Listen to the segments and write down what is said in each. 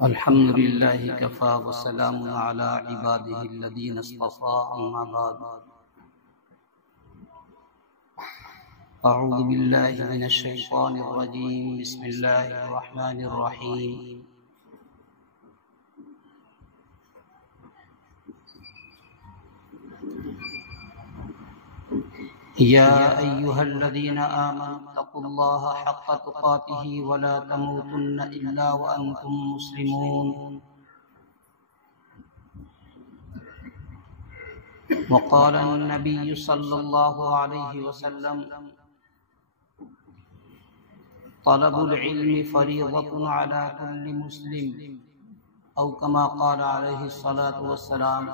الحمد لله كفى وسلام على عباده الذين اصطفى أما بعد أعوذ بالله من الشيطان الرجيم بسم الله الرحمن الرحيم يا أيها الذين آمنوا اتقوا الله حق تقاته ولا تموتن إلا وأنتم مسلمون وقال النبي صلى الله عليه وسلم طلب العلم فريضة على كل مسلم أو كما قال عليه الصلاة والسلام۔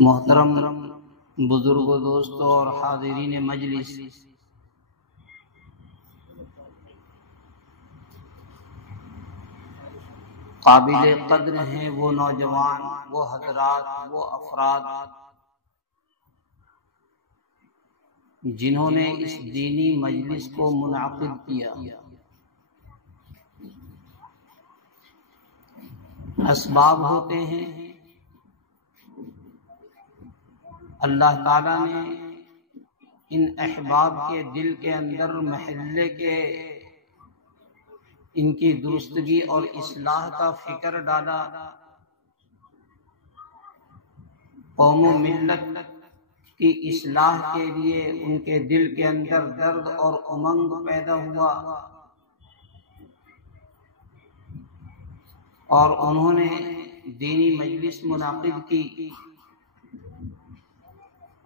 محترم بزرگوں، دوستوں اور حاضرین مجلس، قابل قدر ہیں وہ نوجوان، وہ حضرات، وہ افراد جنہوں نے اس دینی مجلس کو منعقد کیا۔ اسباب ہوتے ہیں، اللہ تعالیٰ نے ان احباب کے دل کے اندر محلے کے ان کی درستگی اور اصلاح کا فکر ڈالا، قوم و ملت کی اصلاح کے لیے ان کے دل کے اندر درد اور امنگ پیدا ہوا، اور انہوں نے دینی مجلس منعقد کی۔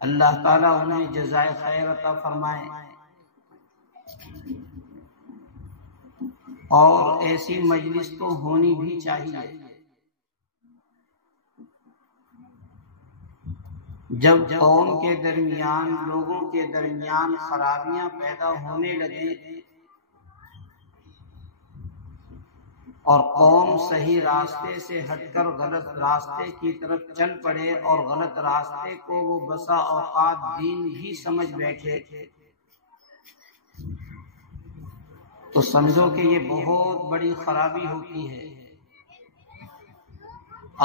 اللہ تعالیٰ انہیں جزائے خیر عطا فرمائے، اور ایسی مجلس تو ہونی بھی چاہیے۔ جب قوم کے درمیان، لوگوں کے درمیان خرابیاں پیدا ہونے لگیں اور قوم صحیح راستے سے ہٹ کر غلط راستے کی طرف چل پڑے اور غلط راستے کو وہ بسا اوقات دین بھی سمجھ بیٹھے، تو سمجھو کہ یہ بہت بڑی خرابی ہوتی ہے۔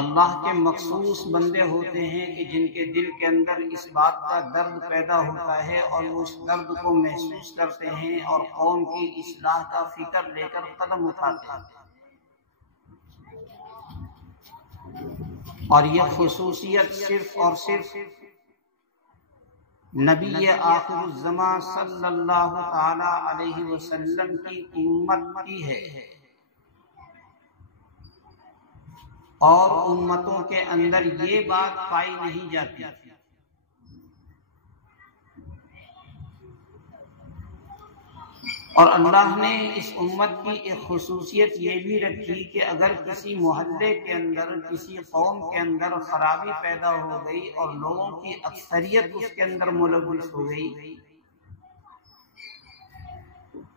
اللہ کے مخصوص بندے ہوتے ہیں کہ جن کے دل کے اندر اس بات کا درد پیدا ہوتا ہے اور وہ اس درد کو محسوس کرتے ہیں اور قوم کی اصلاح کا فکر لے کر قدم اٹھاتے ہیں۔ اور یہ خصوصیت صرف اور صرف نبی آخر الزمان صلی اللہ تعالی علیہ وسلم کی امت کی ہے، اور امتوں کے اندر یہ بات پائی نہیں جاتی۔ اور اللہ نے اس امت کی ایک خصوصیت یہ بھی رکھی کہ اگر کسی محلے کے اندر، کسی قوم کے اندر خرابی پیدا ہو گئی اور لوگوں کی اکثریت اس کے اندر ملوث ہو گئی،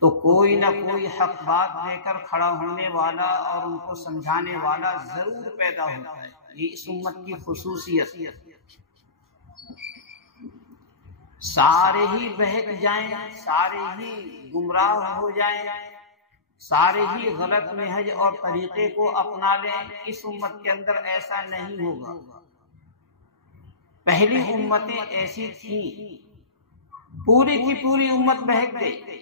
تو کوئی نہ کوئی حق بات لے کر کھڑا ہونے والا اور ان کو سمجھانے والا ضرور پیدا ہوتا ہے۔ یہ اس امت کی خصوصیت۔ سارے ہی بہک جائیں، سارے ہی گمراہ ہو جائیں، سارے ہی غلط منہج اور طریقے کو اپنا لیں، اس امت کے اندر ایسا نہیں ہوگا۔ پہلی امتیں ایسی تھیں، پوری کی پوری امت بہک گئی،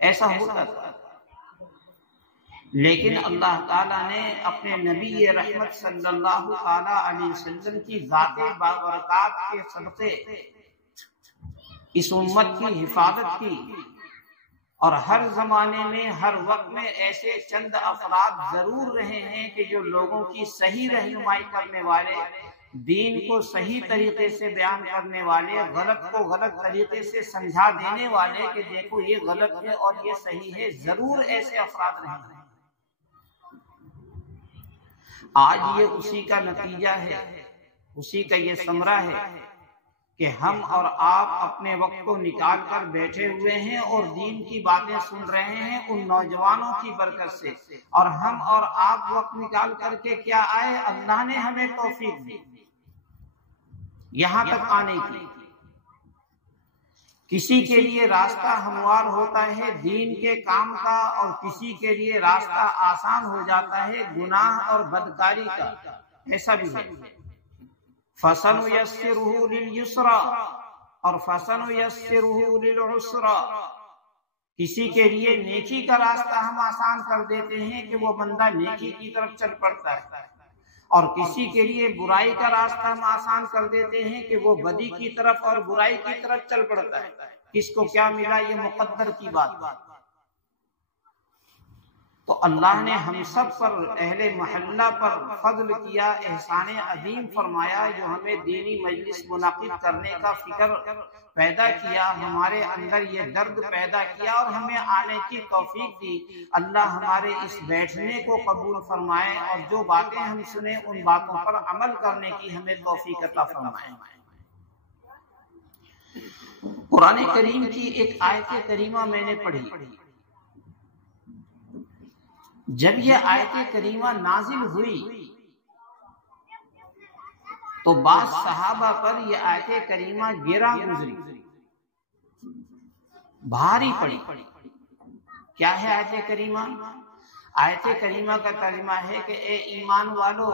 ایسا ہوتا تھا۔ لیکن اللہ تعالیٰ نے اپنے نبی رحمت صلی اللہ تعالی علیہ وسلم کی ذات بابرکات کے صدقے اس امت کی حفاظت کی، اور ہر زمانے میں، ہر وقت میں ایسے چند افراد ضرور رہے ہیں کہ جو لوگوں کی صحیح رہنمائی کرنے والے، دین کو صحیح طریقے سے بیان کرنے والے، غلط کو غلط طریقے سے سمجھا دینے والے کہ دیکھو یہ غلط ہے اور یہ صحیح ہے، ضرور ایسے افراد رہے ہیں۔ آج یہ اسی کا نتیجہ ہے، اسی کا یہ ثمرہ ہے کہ ہم اور آپ اپنے وقت کو نکال کر بیٹھے ہوئے ہیں اور دین کی باتیں سن رہے ہیں ان نوجوانوں کی برکت سے، اور ہم اور آپ وقت نکال کر کے کیا آئے، اللہ نے ہمیں توفیق دی۔ یہاں تک آنے کی۔ کسی کے لیے راستہ ہموار ہوتا ہے دین کے کام کا، اور کسی کے لیے راستہ آسان ہو جاتا ہے گناہ اور بدکاری کا، ایسا بھی ہے۔ فَسَنُيَسِّرُهُ لِلْيُسْرَى اور فَسَنُيَسِّرُهُ لِلْعُسْرَى، کسی کے لیے نیکی کا راستہ ہم آسان کر دیتے ہیں کہ وہ بندہ نیکی کی طرف چل پڑتا ہے، اور کسی کے لیے برائی کا راستہ ہم آسان کر دیتے ہیں کہ وہ بدی کی طرف اور برائی کی طرف چل پڑتا ہے۔ کس کو کیا ملا یہ مقدر کی بات ہے۔ تو اللہ نے ہم سب پر، اہل محلہ پر فضل کیا، احسان عظیم فرمایا، جو ہمیں دینی مجلس منعقد کرنے کا فکر پیدا کیا، ہمارے اندر یہ درد پیدا کیا اور ہمیں آنے کی توفیق دی۔ اللہ ہمارے اس بیٹھنے کو قبول فرمائے، اور جو باتیں ہم سنیں ان باتوں پر عمل کرنے کی ہمیں توفیق عطا فرمائے۔ قرآن کریم کی ایک آیت کریمہ میں نے پڑھی۔ جب یہ آیت کریمہ نازل ہوئی تو بعض صحابہ پر یہ آیت کریمہ گراں گزری، بھاری پڑی۔ کیا ہے آیت کریمہ؟ آیت کریمہ کا ترجمہ ہے کہ اے ایمان والو،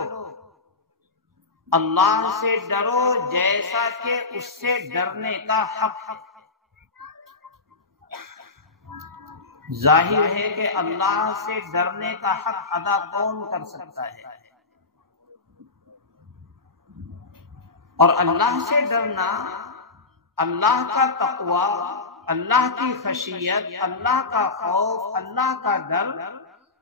اللہ سے ڈرو جیسا کہ اس سے ڈرنے کا حق۔ ظاہر ہے کہ اللہ سے ڈرنے کا حق ادا کون کر سکتا ہے؟ اور اللہ سے ڈرنا، اللہ کا تقوی، اللہ کی خشیت، اللہ کا خوف، اللہ کا ڈر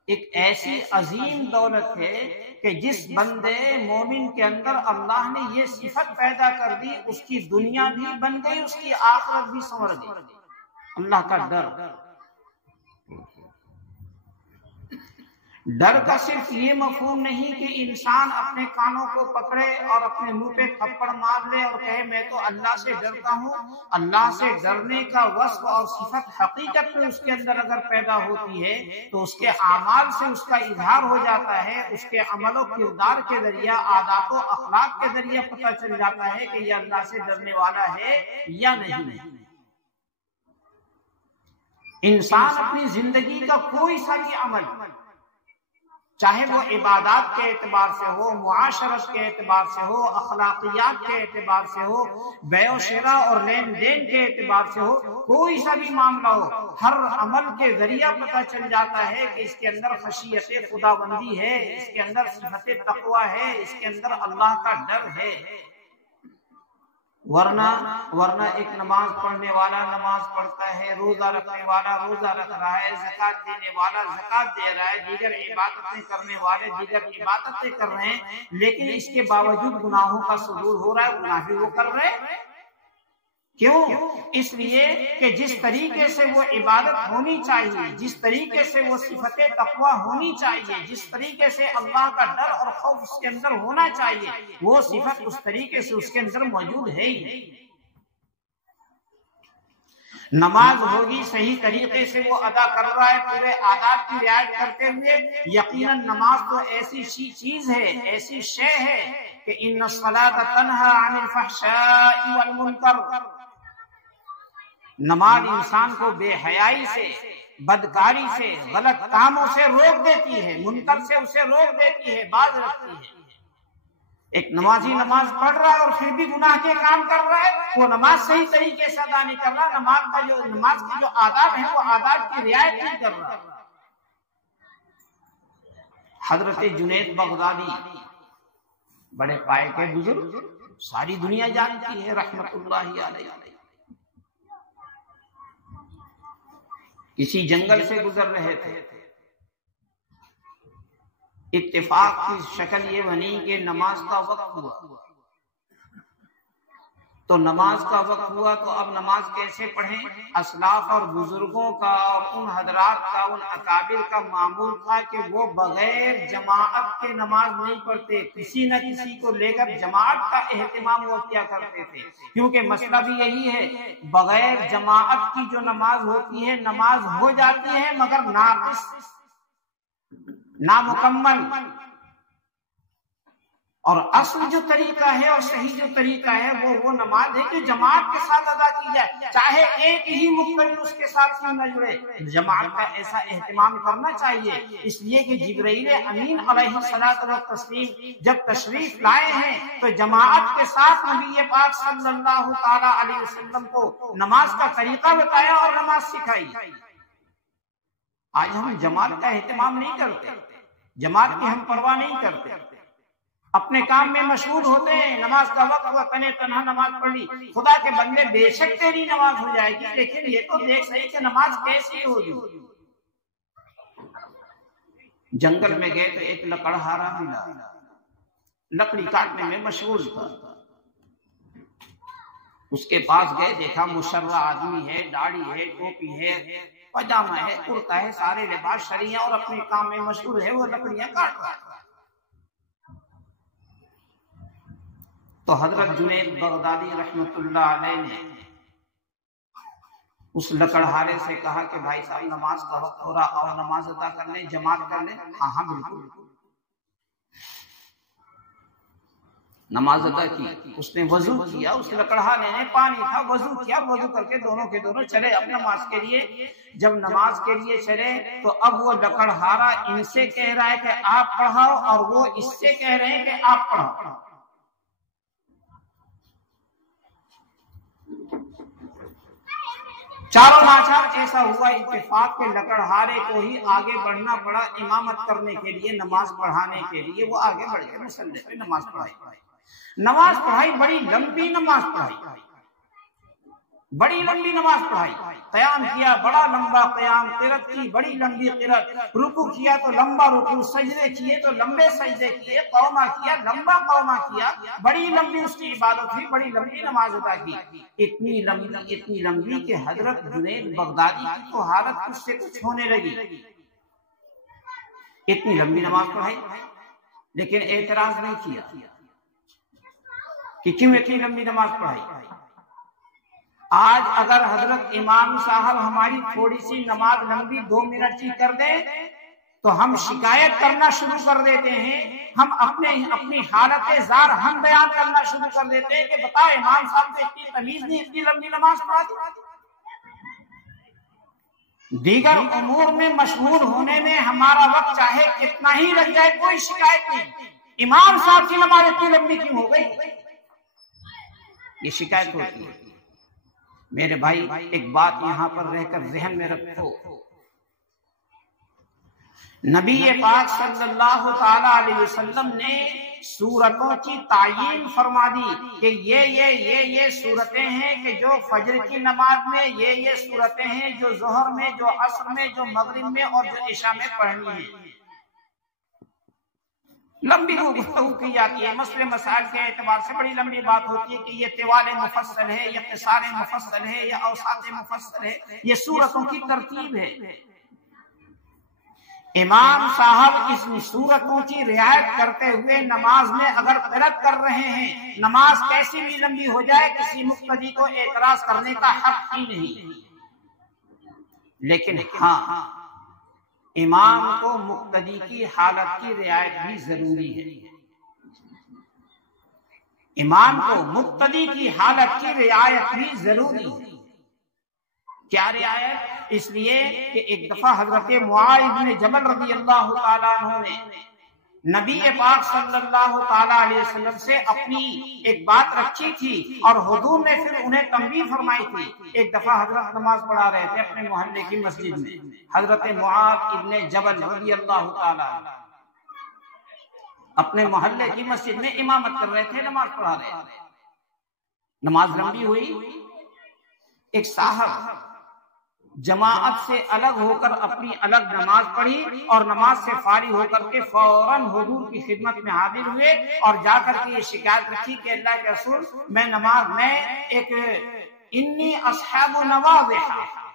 ایک ایسی عظیم دولت ہے کہ جس بندے مومن کے اندر اللہ نے یہ صفت پیدا کر دی، اس کی دنیا بھی بن گئی، اس کی آخرت بھی سنور گئی۔ اللہ کا ڈر۔ ڈر کا صرف یہ مفہوم نہیں کہ انسان اپنے کانوں کو پکڑے اور اپنے منہ پہ تھپڑ مار لے اور کہے میں تو اللہ سے ڈرتا ہوں۔ اللہ سے ڈرنے کا وصف اور صفت حقیقت میں اس کے اندر اگر پیدا ہوتی ہے تو اس کے اعمال سے اس کا اظہار ہو جاتا ہے، اس کے عمل و کردار کے ذریعہ، عادات و اخلاق کے ذریعہ پتہ چل جاتا ہے کہ یہ اللہ سے ڈرنے والا ہے یا نہیں۔ انسان اپنی زندگی کا کوئی سا بھی عمل، چاہے وہ عبادات کے اعتبار سے ہو، معاشرت کے اعتبار سے ہو، اخلاقیات کے اعتبار سے ہو، بیع و شراء اور لین دین کے اعتبار سے ہو، کوئی سا بھی معاملہ ہو، ہر عمل کے ذریعہ پتہ چل جاتا ہے کہ اس کے اندر خشیت خداوندی ہے، اس کے اندر صفت تقوی ہے، اس کے اندر اللہ کا ڈر ہے۔ ورنہ ایک نماز پڑھنے والا نماز پڑھتا ہے، روزہ رکھنے والا روزہ رکھ رہا ہے، زکوٰۃ دینے والا زکوٰۃ دے رہا ہے، دیگر عبادتیں کرنے والے دیگر عبادتیں کر رہے ہیں، لیکن اس کے باوجود گناہوں کا صدور ہو رہا ہے، گناہ بھی وہ کر رہے ہیں۔ کیوں؟ اس لیے کہ جس طریقے سے وہ عبادت ہونی چاہیے، جس طریقے سے وہ صفت تقوی ہونی چاہیے، جس طریقے سے اللہ کا ڈر اور خوف اس کے اندر ہونا چاہیے، وہ صفت اس طریقے سے اس کے اندر موجود ہے ہی نہیں۔ نماز ہوگی صحیح طریقے سے وہ ادا کر رہا ہے، پورے آداب کی رعایت کرتے ہوئے، یقیناً نماز تو ایسی چیز ہے، ایسی شے ہے کہ ان الصلاۃ تنہی عن الفحشاء والمنکر، نماز انسان کو بے حیائی سے، بدکاری سے، غلط کاموں سے روک دیتی ہے، منکر سے اسے روک دیتی ہے، باز رکھتی ہے۔ ایک نمازی نماز پڑھ رہا ہے اور پھر بھی گناہ کے کام کر رہا ہے، وہ نماز صحیح طریقے سے ادا نہیں کر رہا، نماز کی جو آداب ہیں وہ آداب کی رعایت نہیں کر رہا۔ حضرت جنید بغدادی بڑے پائے کے بزرگ، ساری دنیا جانتی ہے، رحمت اللہ علیہ، کسی جنگل سے گزر رہے تھے، اتفاق کی شکل یہ بنی کہ نماز کا وقت ہوا، تو نماز کا وقت ہوا تو اب نماز کیسے پڑھیں؟ اسلاف اور بزرگوں کا اور ان حضرات کا، ان اکابر کا معمول تھا کہ وہ بغیر جماعت کے نماز نہیں پڑھتے، کسی نہ کسی کو لے کر جماعت کا اہتمام وہ کیا کرتے تھے، کیونکہ مسئلہ بھی یہی ہے، بغیر جماعت کی جو نماز ہوتی ہے، نماز ہو جاتی ہے مگر ناقص، نامکمل۔ اور اصل جو طریقہ ہے اور صحیح جو طریقہ ہے وہ نماز ہے جو جماعت کے ساتھ ادا کی جائے، چاہے ایک ہی مقتدی اس کے ساتھ کیوں نہ جڑے، جماعت کا ایسا اہتمام کرنا چاہیے۔ اس لیے کہ جبرائیل امین علیہ الصلوۃ والتسلیم جب تشریف لائے ہیں تو جماعت کے ساتھ نبی پاک صلی اللہ تعالی علیہ وسلم کو نماز کا طریقہ بتایا اور نماز سکھائی۔ آج ہم جماعت کا اہتمام نہیں کرتے، جماعت کی ہم پرواہ نہیں کرتے، اپنے کام میں مشغول ہوتے ہیں، نماز کا وقت ہوا تنے تنہا نماز پڑھ لی، خدا کے بندے بے شک تیری نماز ہو جائے گی، لیکن یہ تو دیکھ صحیح کہ نماز کیسی ہوگی۔ جنگل میں گئے تو ایک لکڑہارا ملا، لکڑی کاٹنے میں مشغول تھا، اس کے پاس گئے، دیکھا مشرع آدمی ہے، داڑھی ہے، ٹوپی ہے، پاجامہ ہے، کرتا ہے، سارے لباس شرعی اور اپنے کام میں مشغول ہے، وہ لکڑیاں کاٹ رہا ہے۔ تو حضرت جنید بغدادی رحمت اللہ علیہ نے اس لکڑہارے سے کہا کہ بھائی صاحب نماز کا وقت ہو رہا اور نماز ادا کر لیں، جماعت کر لیں۔ ہاں بالکل۔ نماز ادا کی، اس نے وضو کیا، اس لکڑہارے نے پانی تھا، وضو کیا، وضو کر کے دونوں کے دونوں چلے اب نماز کے لیے۔ جب نماز کے لیے چلے تو اب وہ لکڑہارا ان سے کہہ رہا ہے کہ آپ پڑھاؤ اور وہ اس سے کہہ رہے ہیں کہ آپ پڑھاؤ۔ چاروں ناچار ایسا ہوا اتفاق کے لکڑہارے کو ہی آگے بڑھنا پڑا امامت کرنے کے لیے، نماز پڑھانے کے لیے۔ وہ آگے بڑھ گئے، مصلی پہ نماز پڑھائی، بڑی لمبی نماز پڑھائی، بڑی لمبی نماز پڑھائی، قیام کیا بڑا لمبا قیام، قرات کی بڑی لمبی قرات، رکوع کیا تو لمبا رکوع، سجدے کیے تو لمبے سجدے کیے، قوما کیا لمبا قوما کیا، بڑی لمبی اس کی عبادت ہوئی، بڑی لمبی نماز ادا کی۔ اتنی لمبی کہ حضرت جنید بغدادی کی تو حالت کچھ سے کچھ ہونے لگی، اتنی لمبی نماز پڑھائی، لیکن اعتراض نہیں کیا کہ کیوں اتنی لمبی نماز پڑھائی۔ آج اگر حضرت امام صاحب ہماری تھوڑی سی نماز لمبی 2 منٹ کی کر دیں تو ہم شکایت کرنا شروع کر دیتے ہیں، ہم اپنی حالت زار ہم بیان کرنا شروع کر دیتے ہیں کہ بتا امام صاحب نے اتنی تمیز نہیں، اتنی لمبی نماز پڑھا دی۔ دیگر امور میں مشغول ہونے میں ہمارا وقت چاہے کتنا ہی لگ جائے کوئی شکایت نہیں، امام صاحب کی نماز اتنی لمبی کیوں ہو گئی، یہ شکایت ہوتی ہے۔ میرے بھائی ایک بات یہاں پر رہ کر ذہن میں رکھو، نبی پاک صلی اللہ تعالی علیہ وسلم نے سورتوں کی تعیین فرما دی کہ یہ سورتیں ہیں کہ جو فجر کی نماز میں، یہ سورتیں ہیں جو ظہر میں، جو عصر میں، جو مغرب میں اور جو عشاء میں پڑھنی ہے۔ لمبی گفتگو کی جاتی ہے، مسئلے مسائل کے اعتبار سے بڑی لمبی بات ہوتی ہے کہ یہ طوال مفصل ہے یا قصار مفصل ہے یا اوساط مفصل ہے، یہ سورتوں کی ترتیب ہے۔ امام صاحب اس سورتوں کی رعایت کرتے ہوئے نماز میں اگر قرات کر رہے ہیں، نماز کیسی بھی لمبی ہو جائے کسی مقتدی کو اعتراض کرنے کا حق ہی نہیں، لیکن ہاں امام کو مقتدی کی حالت کی رعایت بھی ضروری ہے، امام کو مقتدی کی حالت کی رعایت بھی ضروری ہے۔ کیا رعایت؟ اس لیے کہ ایک دفعہ حضرت معاذ بن جبل رضی اللہ تعالیٰ عنہ نے نبی پاک صلی اللہ تعالیٰ علیہ وسلم سے اپنی ایک بات رکھی تھی اور حضور نے پھر انہیں تنبیہ فرمائی تھی۔ ایک دفعہ حضرت نماز پڑھا رہے تھے اپنے محلے کی مسجد میں، حضرت معاذ ابن جبل رضی اللہ تعالیٰ اپنے محلے کی مسجد میں امامت کر رہے تھے، نماز پڑھا رہے تھے، نماز لمبی ہوئی، ایک صاحب جماعت سے الگ ہو کر اپنی الگ نماز پڑھی اور نماز سے فارغ ہو کر کے فوراً حضور کی خدمت میں حاضر ہوئے اور جا کر کے یہ شکایت رکھی کہ اللہ کے رسول میں ایک انی اصحاب نواضح،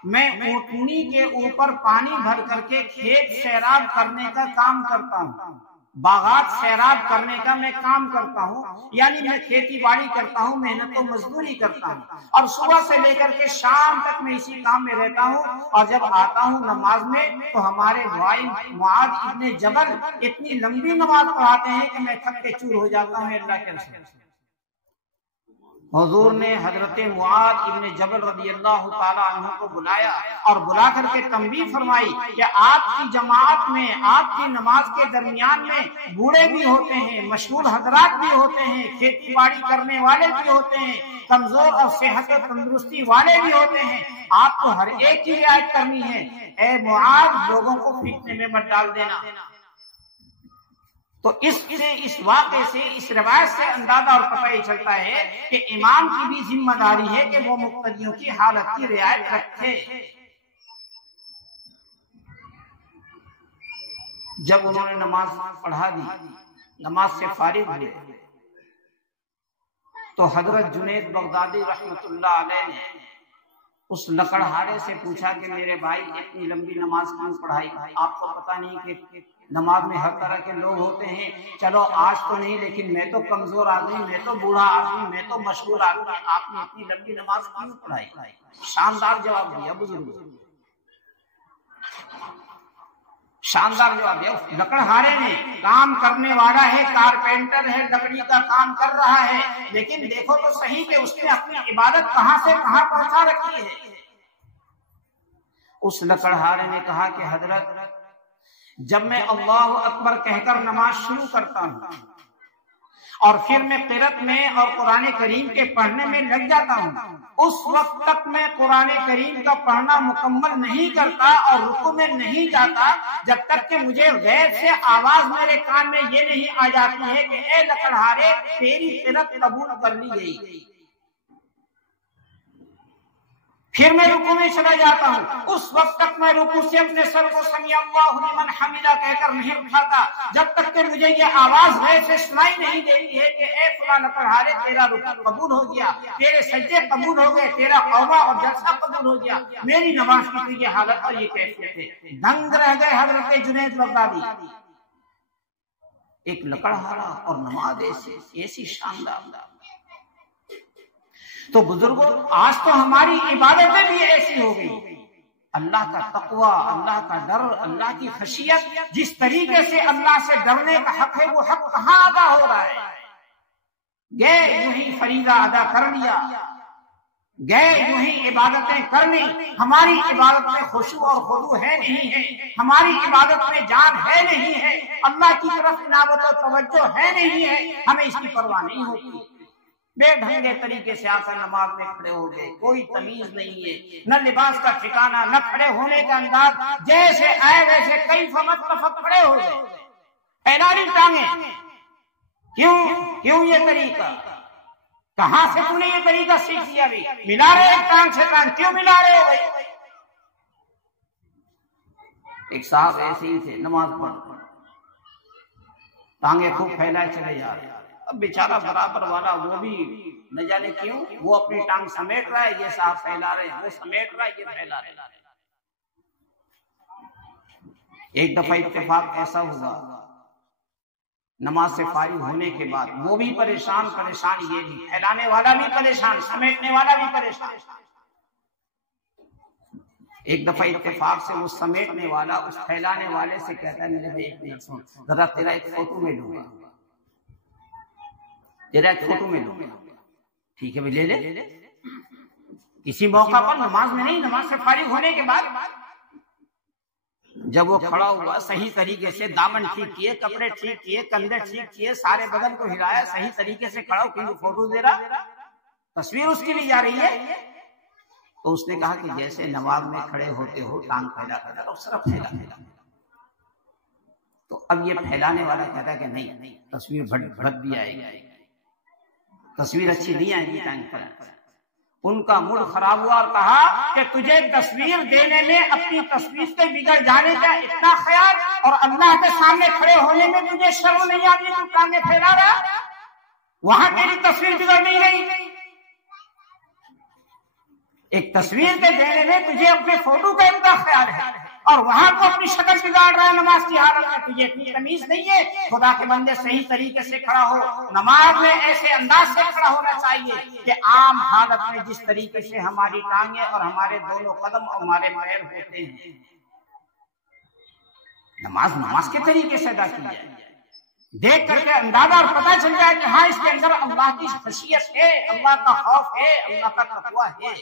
میں اونٹنی کے اوپر پانی بھر کر کے کھیت سیراب کرنے کا کام کرتا ہوں، باغات سیراب کرنے کا میں کام کرتا ہوں، یعنی میں کھیتی باڑی کرتا ہوں، محنت و مزدوری کرتا ہوں، اور صبح سے لے کر کے شام تک میں اسی کام میں رہتا ہوں، اور جب آتا ہوں نماز میں تو ہمارے بھائی معاذ ابن جبل اتنی لمبی نماز پڑھاتے ہیں کہ میں تھک کے چور ہو جاتا ہوں اللہ کے رسول۔ حضور نے حضرت معاذ ابن جبل رضی اللہ تعالی عنہ کو بلایا اور بلا کر کے تنبیہ فرمائی کہ آپ کی جماعت میں، آپ کی نماز کے درمیان میں بوڑھے بھی ہوتے ہیں، مشغول حضرات بھی ہوتے ہیں، کھیتی باڑی کرنے والے بھی ہوتے ہیں، کمزور اور صحت و تندرستی والے بھی ہوتے ہیں، آپ کو ہر ایک کی رعایت کرنی ہے، اے معاذ لوگوں کو فتنے میں مت ڈال دینا۔ تو اس واقعے سے، اس روایت سے اندازہ اور پتہ یہ چلتا ہے کہ امام کی بھی ذمہ داری ہے کہ وہ مقتدیوں کی حالت کی رعایت رکھے۔ جب انہوں نے نماز پڑھا دی، نماز سے فارغ ہوئے، تو حضرت جنید بغدادی رحمت اللہ علیہ نے اس لکڑہارے سے پوچھا کہ میرے بھائی اتنی لمبی نماز کیوں پڑھائی؟ آپ کو پتہ نہیں کہ نماز میں ہر طرح کے لوگ ہوتے ہیں؟ چلو آج تو نہیں، لیکن میں تو کمزور آدمی، میں تو بوڑھا آدمی، میں تو مشغول آدمی، آپ نے اتنی لمبی نماز کیوں پڑھائی؟ شاندار جواب دیا بزرگ، شاندار جواب دیا۔ لکڑہارے نے، کام کرنے والا ہے، کارپینٹر ہے، لکڑی کا کام کر رہا ہے، لیکن دیکھو تو صحیح کہ اس نے اپنی عبادت کہاں سے کہاں پہنچا رکھی ہے۔ اس لکڑہارے نے کہا کہ حضرت جب میں اللہ اکبر کہہ کر نماز شروع کرتا ہوں اور پھر میں قرأت میں اور قرآن کریم کے پڑھنے میں لگ جاتا ہوں، اس وقت تک میں قرآن کریم کا پڑھنا مکمل نہیں کرتا اور رکوع میں نہیں جاتا جب تک کہ مجھے غیب سے آواز میرے کان میں یہ نہیں آ جاتی ہے کہ اے لکڑہارے تیری قرأت قبول کر لی گئی۔ پھر میں رکوع میں چلا جاتا ہوں، اس وقت تک میں رکوع سے اپنے سر کو سمیع اللہ لمن حمدہ کہہ کر نہیں اٹھاتا جب تک کہ مجھے یہ آواز غیب سے سنائی نہیں دیتی ہے کہ اے فلاں لکڑہارے تیرا رکوع قبول ہو گیا، تیرے سجدے قبول ہو گئے، تیرا قوما اور جلسہ قبول ہو گیا۔ میری نماز کی تو یہ حالت اور یہ کیفیت ہے۔ دنگ رہ گئے حضرت جنید بغدادی، ایک لکڑہارا اور نماز ایسی شاندار۔ تو بزرگوں، آج تو ہماری عبادتیں بھی ایسی ہو گئی، اللہ کا تقوی، اللہ کا ڈر، اللہ کی خشیت، جس طریقے سے اللہ سے ڈرنے کا حق ہے وہ حق کہاں ادا ہو رہا ہے؟ گئے یوں ہی فریضہ ادا کر لیا، گئے یوں ہی عبادتیں کر لی، ہماری عبادت میں خشوع اور خضوع ہے نہیں ہے، ہماری عبادت میں جان ہے نہیں ہے، اللہ کی طرف عنابت و توجہ ہے نہیں ہے، ہمیں اس کی پرواہ نہیں ہوتی۔ بے ڈھنگے طریقے سے آ کر نماز میں کھڑے ہو گئے، کوئی تمیز نہیں ہے، نہ لباس کا ٹھکانہ، نہ کھڑے ہونے کا انداز، جیسے آئے ویسے کئی متفق کھڑے ہو گئے، پھیلاری ٹانگیں۔ کیوں یہ طریقہ؟ کہاں سے تم نے یہ طریقہ سیکھ لیا؟ بھی ملا رہے ایک ٹانگ سے ٹانگ، کیوں ملا رہے ہو بھائی؟ ایک صاحب ایسے ہی تھے، نماز پڑھ ٹانگیں خوب پھیلائے چلے جا رہے، اب بیچارہ برابر والا وہ بھی نہ جانے کیوں وہ اپنی ٹانگ سمیٹ رہا ہے، یہ صاحب پھیلا رہے ہیں، وہ سمیٹ رہا ہے، یہ پھیلا رہے ہیں۔ ایک دفعہ اتفاق ایسا ہوا، نماز سے فارغ ہونے کے بعد وہ بھی پریشان، یہ بھی پھیلانے والا بھی پریشان، سمیٹنے والا بھی پریشان۔ ایک دفعہ اتفاق سے وہ سمیٹنے والا اس پھیلانے والے سے کہتا ہے میرے بھائی ایک منٹ سن، ذرا تیرا ایک فوٹو میں لوں گا، تیرا ایک فوٹو میں لوں گا۔ ٹھیک ہے بھائی لے لے۔ کسی موقع پر نماز میں نہیں، نماز سے فارغ ہونے کے بعد جب وہ کھڑا ہوا، صحیح طریقے سے دامن ٹھیک کیے، کپڑے ٹھیک کیے، کندھے ٹھیک کیے، سارے بدن کو ہلایا، صحیح طریقے سے کھڑا ہو، کیونکہ فوٹو دے رہا، تصویر اس کی لی جا رہی ہے، تو اس نے کہا کہ جیسے نماز میں کھڑے ہوتے ہو ٹانگ پھیلا کر اور صرف پھیلا۔ تو اب یہ پھیلانے والا کہتا ہے کہ نہیں، تصویر بھٹ بھی آئے گی، تصویر اچھی نہیں آئے گی ٹانگ پر۔ ان کا موڈ خراب ہوا اور کہا کہ تجھے تصویر دینے میں اپنی تصویر کے بگڑ جانے کا اتنا خیال، اور اللہ کے سامنے کھڑے ہونے میں تجھے شرم نہیں آتی؟ تو ٹانگیں پھیلا رہا، وہاں تیری تصویر بگڑ نہیں رہی۔ ایک تصویر کے دینے میں تجھے اپنے فوٹو کا اتنا خیال ہے، اور وہاں کو اپنی شکل بگاڑ رہا ہے نماز کی حالت میں، تو یہ اتنی تمیز نہیں ہے؟ خدا کے بندے صحیح طریقے سے کھڑا ہو، نماز میں ایسے انداز سے کھڑا ہونا چاہیے کہ عام حالت میں جس طریقے سے ہماری ٹانگیں اور ہمارے دونوں قدم اور ہمارے پیر ہوتے ہیں، نماز کے طریقے سے ادا کی جائے، دیکھ کر کے اندازہ اور پتہ چل جائے کہ ہاں اس کے اندر اللہ کی خشیت ہے، اللہ کا خوف ہے، اللہ کا تقویٰ ہے،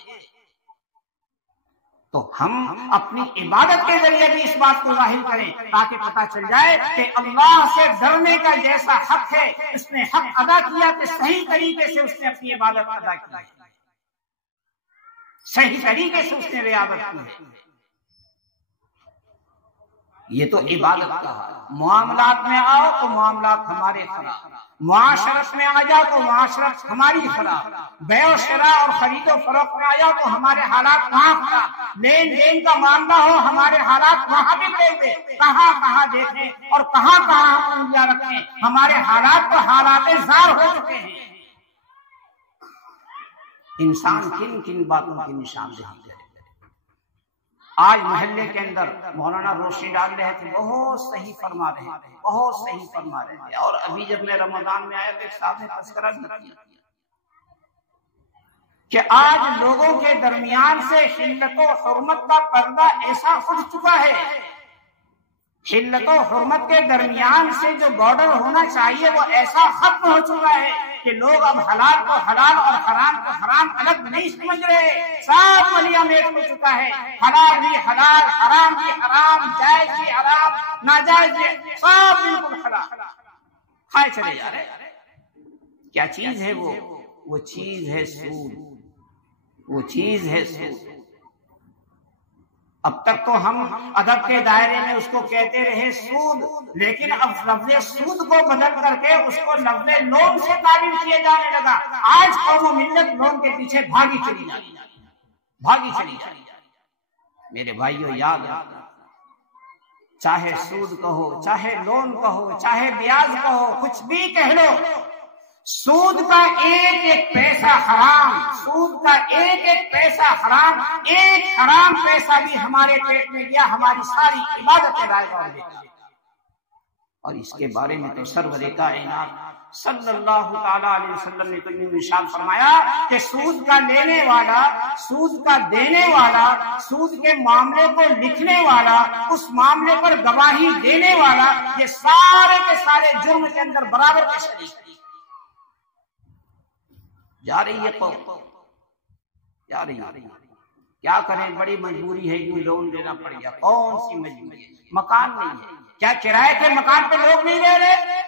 تو ہم اپنی عبادت کے ذریعے بھی اس بات کو ظاہر کریں تاکہ پتہ چل جائے کہ اللہ سے ڈرنے کا جیسا حق ہے اس نے حق ادا کیا کہ صحیح طریقے سے اس نے اپنی عبادت ادا کی، صحیح طریقے سے اس نے رعایت کی ہے۔ یہ تو عبادت کا ہے۔ معاملات میں آؤ تو معاملات ہمارے خراب، معاشرت میں آ جاؤ تو معاشرت ہماری خراب، بیع و شراء اور خرید و فروخت میں آ جاؤ تو ہمارے حالات وہاں خراب، لین دین کا معاملہ ہو ہمارے حالات وہاں بھی دیکھیں، کہاں کہاں دیکھیں اور کہاں کہاں ہم انگلیاں رکھیں، ہمارے حالات تو حالات زار ہو چکے ہیں۔ انسان کن کن باتوں کی نشاندہی کرے؟ آج محلے کے اندر مولانا روشنی ڈال رہے تھے، بہت صحیح فرما رہے تھے، بہت صحیح فرما رہے تھے، اور ابھی جب میں رمضان میں آیا تو ایک صاحب نے تذکرہ کیا کہ آج لوگوں کے درمیان سے حلت و حرمت کا پردہ ایسا اٹھ چکا ہے، حلت و حرمت کے درمیان سے جو بارڈر ہونا چاہیے وہ ایسا ختم ہو چکا ہے کہ لوگ اب حلال کو حلال اور حرام کو حرام الگ نہیں سمجھ رہے، سب ملیا میٹ ہو چکا ہے، حلال بھی حلال، حرام بھی حرام، جائز بھی حرام، ناجائز بھی سب بالکل حلال کھائے چلے جا رہے۔ کیا چیز ہے وہ چیز ہے سود، وہ چیز ہے سود۔ اب تک تو ہم ادب کے دائرے میں اس کو کہتے رہے سود، لیکن اب لفظ سود کو بدل کر کے اس کو لفظ لون سے تعبیر کیے جانے لگا۔ آج قوم و ملت لون کے پیچھے بھاگی چلی جائے۔ میرے بھائیو یاد رکھنا، چاہے سود کہو، چاہے لون کہو، چاہے بیاج کہو، کچھ بھی کہہ لو، سود کا ایک ایک پیسہ حرام، سود کا ایک ایک پیسہ حرام، ایک حرام پیسہ بھی ہمارے پیٹ میں گیا ہماری ساری عبادت رائے اور دیتا۔ اور اس کے بارے میں تو سرور کائنات صلی اللہ تعالی علیہ وسلم نے تو یوں ارشاد فرمایا کہ سود کا لینے والا، سود کا دینے والا، سود کے معاملے کو لکھنے والا، اس معاملے پر گواہی دینے والا، یہ سارے کے سارے جرم کے اندر برابر کے شریک جا رہی ہے قوم، جا رہی ہے۔ کیا کریں، بڑی مجبوری ہے، یوں لون لینا پڑ گیا۔ کون سی مجبوری ہے؟ مکان نہیں ہے، کیا کرائے کے مکان پہ لوگ نہیں رہ رہے؟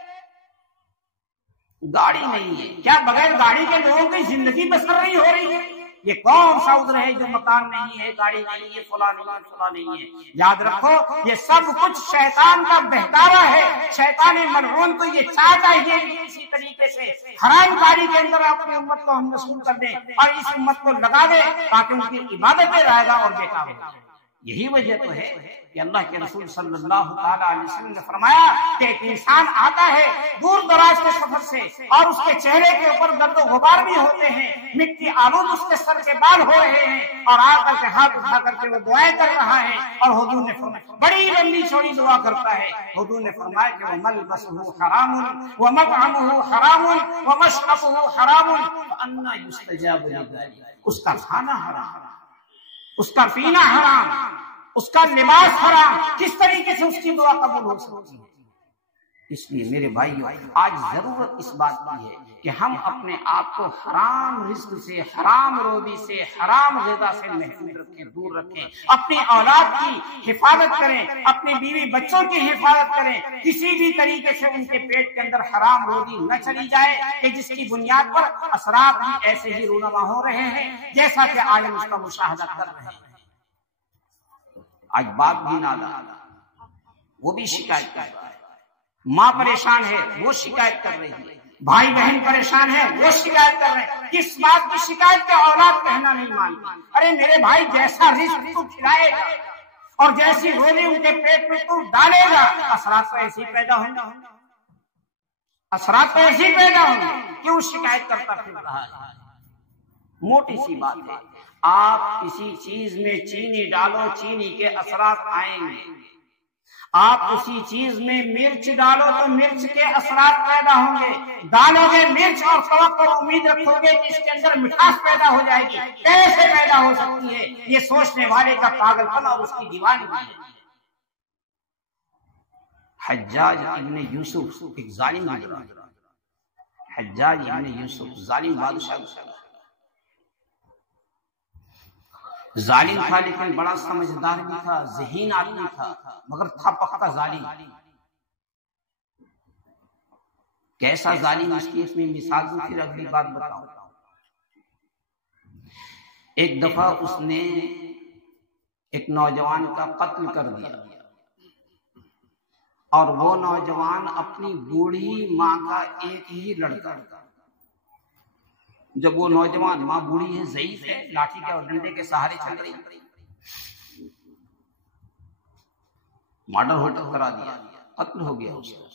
گاڑی نہیں ہے، کیا بغیر گاڑی کے لوگوں کی زندگی بسر نہیں ہو رہی ہے؟ یہ کون سا عذر ہے جو مکان نہیں ہے، گاڑی نہیں ہے، فلاں نہیں ہے، فلاں نہیں ہے؟ یاد رکھو یہ سب کچھ شیطان کا بہکارا ہے۔ شیطان ملعون تو یہ چاہتا ہے کہ کسی طریقے سے حرام کاری کے اندر اپنی امت کو ہم مشغول کر دیں اور اس امت کو لگا دیں تاکہ ان کی عبادتیں رائے گا اور بیکار ہو۔ یہی وجہ تو ہے کہ اللہ کے رسول صلی اللہ تعالی علیہ وسلم نے فرمایا کہ ایک انسان آتا ہے دور دراز کے سفر سے اور اس کے چہرے کے اوپر گرد و غبار بھی ہوتے ہیں، مٹی آلود اس کے سر کے بال ہو رہے ہیں، اور آ کر کے ہاتھ اٹھا کر کے وہ دعائیں کر رہا ہے، اور حضور نے فرمایا بڑی لمبی چوڑی دعا کرتا ہے۔ حضور نے فرمایا کہ وَمَلْبَسُهُ حَرَامٌ وَمَطْعَمُهُ حَرَامٌ وَمَشْرَبُهُ حَرَامٌ فَأَنَّىٰ يُسْتَجَابُ لِذَٰلِكَ۔ اس کا کھانا حرام، اس کا پینا حرام، اس کا لباس حرام، کس طریقے سے اس کی دعا قبول ہو سکتی ہے؟ اس لیے میرے بھائیو آج ضرورت اس بات کی ہے کہ ہم اپنے آپ کو حرام رزق سے، حرام روزی سے، حرام غذا سے محفوظ رکھیں، دور رکھیں، اپنی اولاد کی حفاظت کریں، اپنے بیوی بچوں کی حفاظت کریں، کسی بھی طریقے سے ان کے پیٹ کے اندر حرام روزی نہ چلی جائے کہ جس کی بنیاد پر اثرات بھی ایسے ہی رونما ہو رہے ہیں جیسا کہ آج ہم اس کا مشاہدہ کر رہے ہیں۔ آج باپ بھی نادان، وہ بھی شکایت کر رہا ہے، ماں پریشان ہے وہ شکایت کر رہی ہے، بھائی بہن پریشان ہے وہ شکایت کر رہے ہیں۔ کس بات کی شکایت؟ کے اولاد کہنا نہیں مانتی۔ ارے میرے بھائی جیسا رزق تو کھلائے گا اور جیسی روزی ان کے پیٹ میں تو ڈالے گا، اثرات تو ایسے ہی پیدا ہوں گے، اثرات تو ایسے ہی پیدا ہوں گے۔ کیوں شکایت کرتا پھر رہا ہے؟ موٹی سی بات ہے، آپ کسی چیز میں چینی ڈالو، چینی کے اثرات آئیں گے، آپ اسی چیز میں مرچ ڈالو تو مرچ کے اثرات پیدا ہوں گے، ڈالو گے مرچ اور توقع امید رکھو گے کہ اس کے اندر مٹھاس پیدا ہو جائے گی، کیسے پیدا ہو سکتی ہے؟ یہ سوچنے والے کا پاگل پن اور اس کی دیوانگی ہے۔ حجاج ابن یوسف ایک ظالم گزرا، حجاج ابن یوسف ظالم بادشاہ گزرا، ظالم تھا لیکن بڑا سمجھدار بھی تھا، ذہین آدمی تھا، مگر تھا پکا ظالم۔ کیسا ظالم، اس کی اس میں مثال دوں پھر اگلی بات بتاؤں۔ ایک دفعہ اس نے ایک نوجوان کا قتل کر دیا، اور وہ نوجوان اپنی بوڑھی ماں کا ایک ہی لڑکا، جب وہ نوجوان، ماں بوڑھی ہے، ضعیف ہے، لاٹھی کے اور ڈنڈے کے سہارے چل رہی، مرڈر کرا دیا، قتل ہو گیا اس کا۔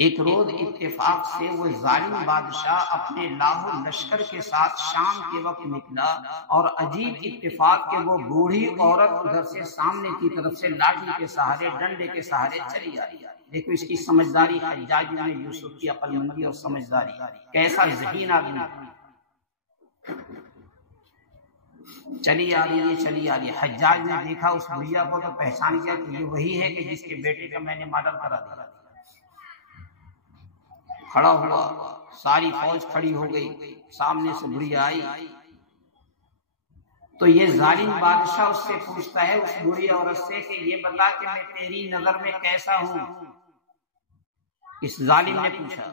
ایک روز اتفاق سے وہ ظالم بادشاہ اپنے لاہور لشکر کے ساتھ شام کے وقت نکلا، اور عجیب اتفاق کہ وہ بوڑھی عورت ادھر سے سامنے کی طرف سے لاٹھی کے سہارے، ڈنڈے کے سہارے چلی آ رہی۔ دیکھو اس کی سمجھداری، حجاج بن یوسف کی عقل مندی اور سمجھداری، کیسا ذہین آدمی، چلی آ رہی ہے، چلی آ رہی ہے۔ حجاج نے دیکھا اس بڑھیا کو تو پہچان گیا کہ یہ وہی ہے کہ جس کے بیٹے کا میں نے مرڈر کرا دیا۔ کھڑا ہوا، ساری فوج کھڑی ہو گئی، سامنے سے بڑھیا آئی تو یہ ظالم بادشاہ اس سے پوچھتا ہے، اس بڑھی عورت سے، کہ یہ بتا کہ میں تیری نظر میں کیسا ہوں؟ اس ظالم نے پوچھا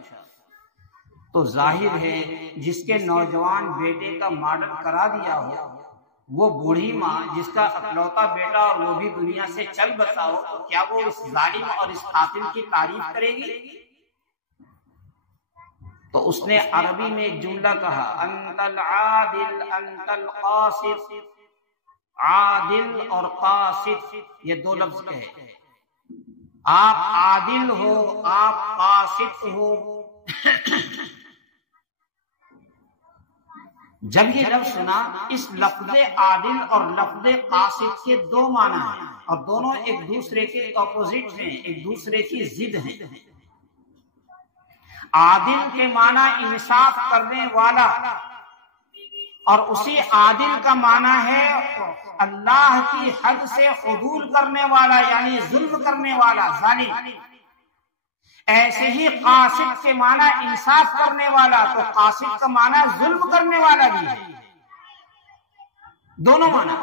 تو ظاہر ہے جس کے نوجوان بیٹے کا مرڈر کرا دیا ہو، وہ بوڑھی ماں جس کا اکلوتا بیٹا اور وہ بھی دنیا سے چل بسا ہو، تو کیا وہ اس ظالم اور اس قاتل کی تعریف کرے گی؟ تو اس نے عربی میں ایک جملہ کہا، انت العادل انت القاسط۔ عادل اور قاسط یہ دو لفظ کہے، آپ عادل ہو، آپ قاسط ہو۔ جب یہ لفظ سنا، اس لفظ عادل اور لفظ قاسط کے دو معنی ہیں، اور دونوں ایک دوسرے کے اپوزٹ ہیں، ایک دوسرے کی ضد ہیں۔ عادل کے معنی انصاف کرنے والا، اور اسی عادل کا معنی ہے اللہ کی حد سے عدول کرنے والا، یعنی ظلم کرنے والا، ظالم۔ ایسے ہی قاسط کے معنی انصاف کرنے والا، تو قاسط کا معنی ظلم کرنے والا بھی ہے، دونوں معنی۔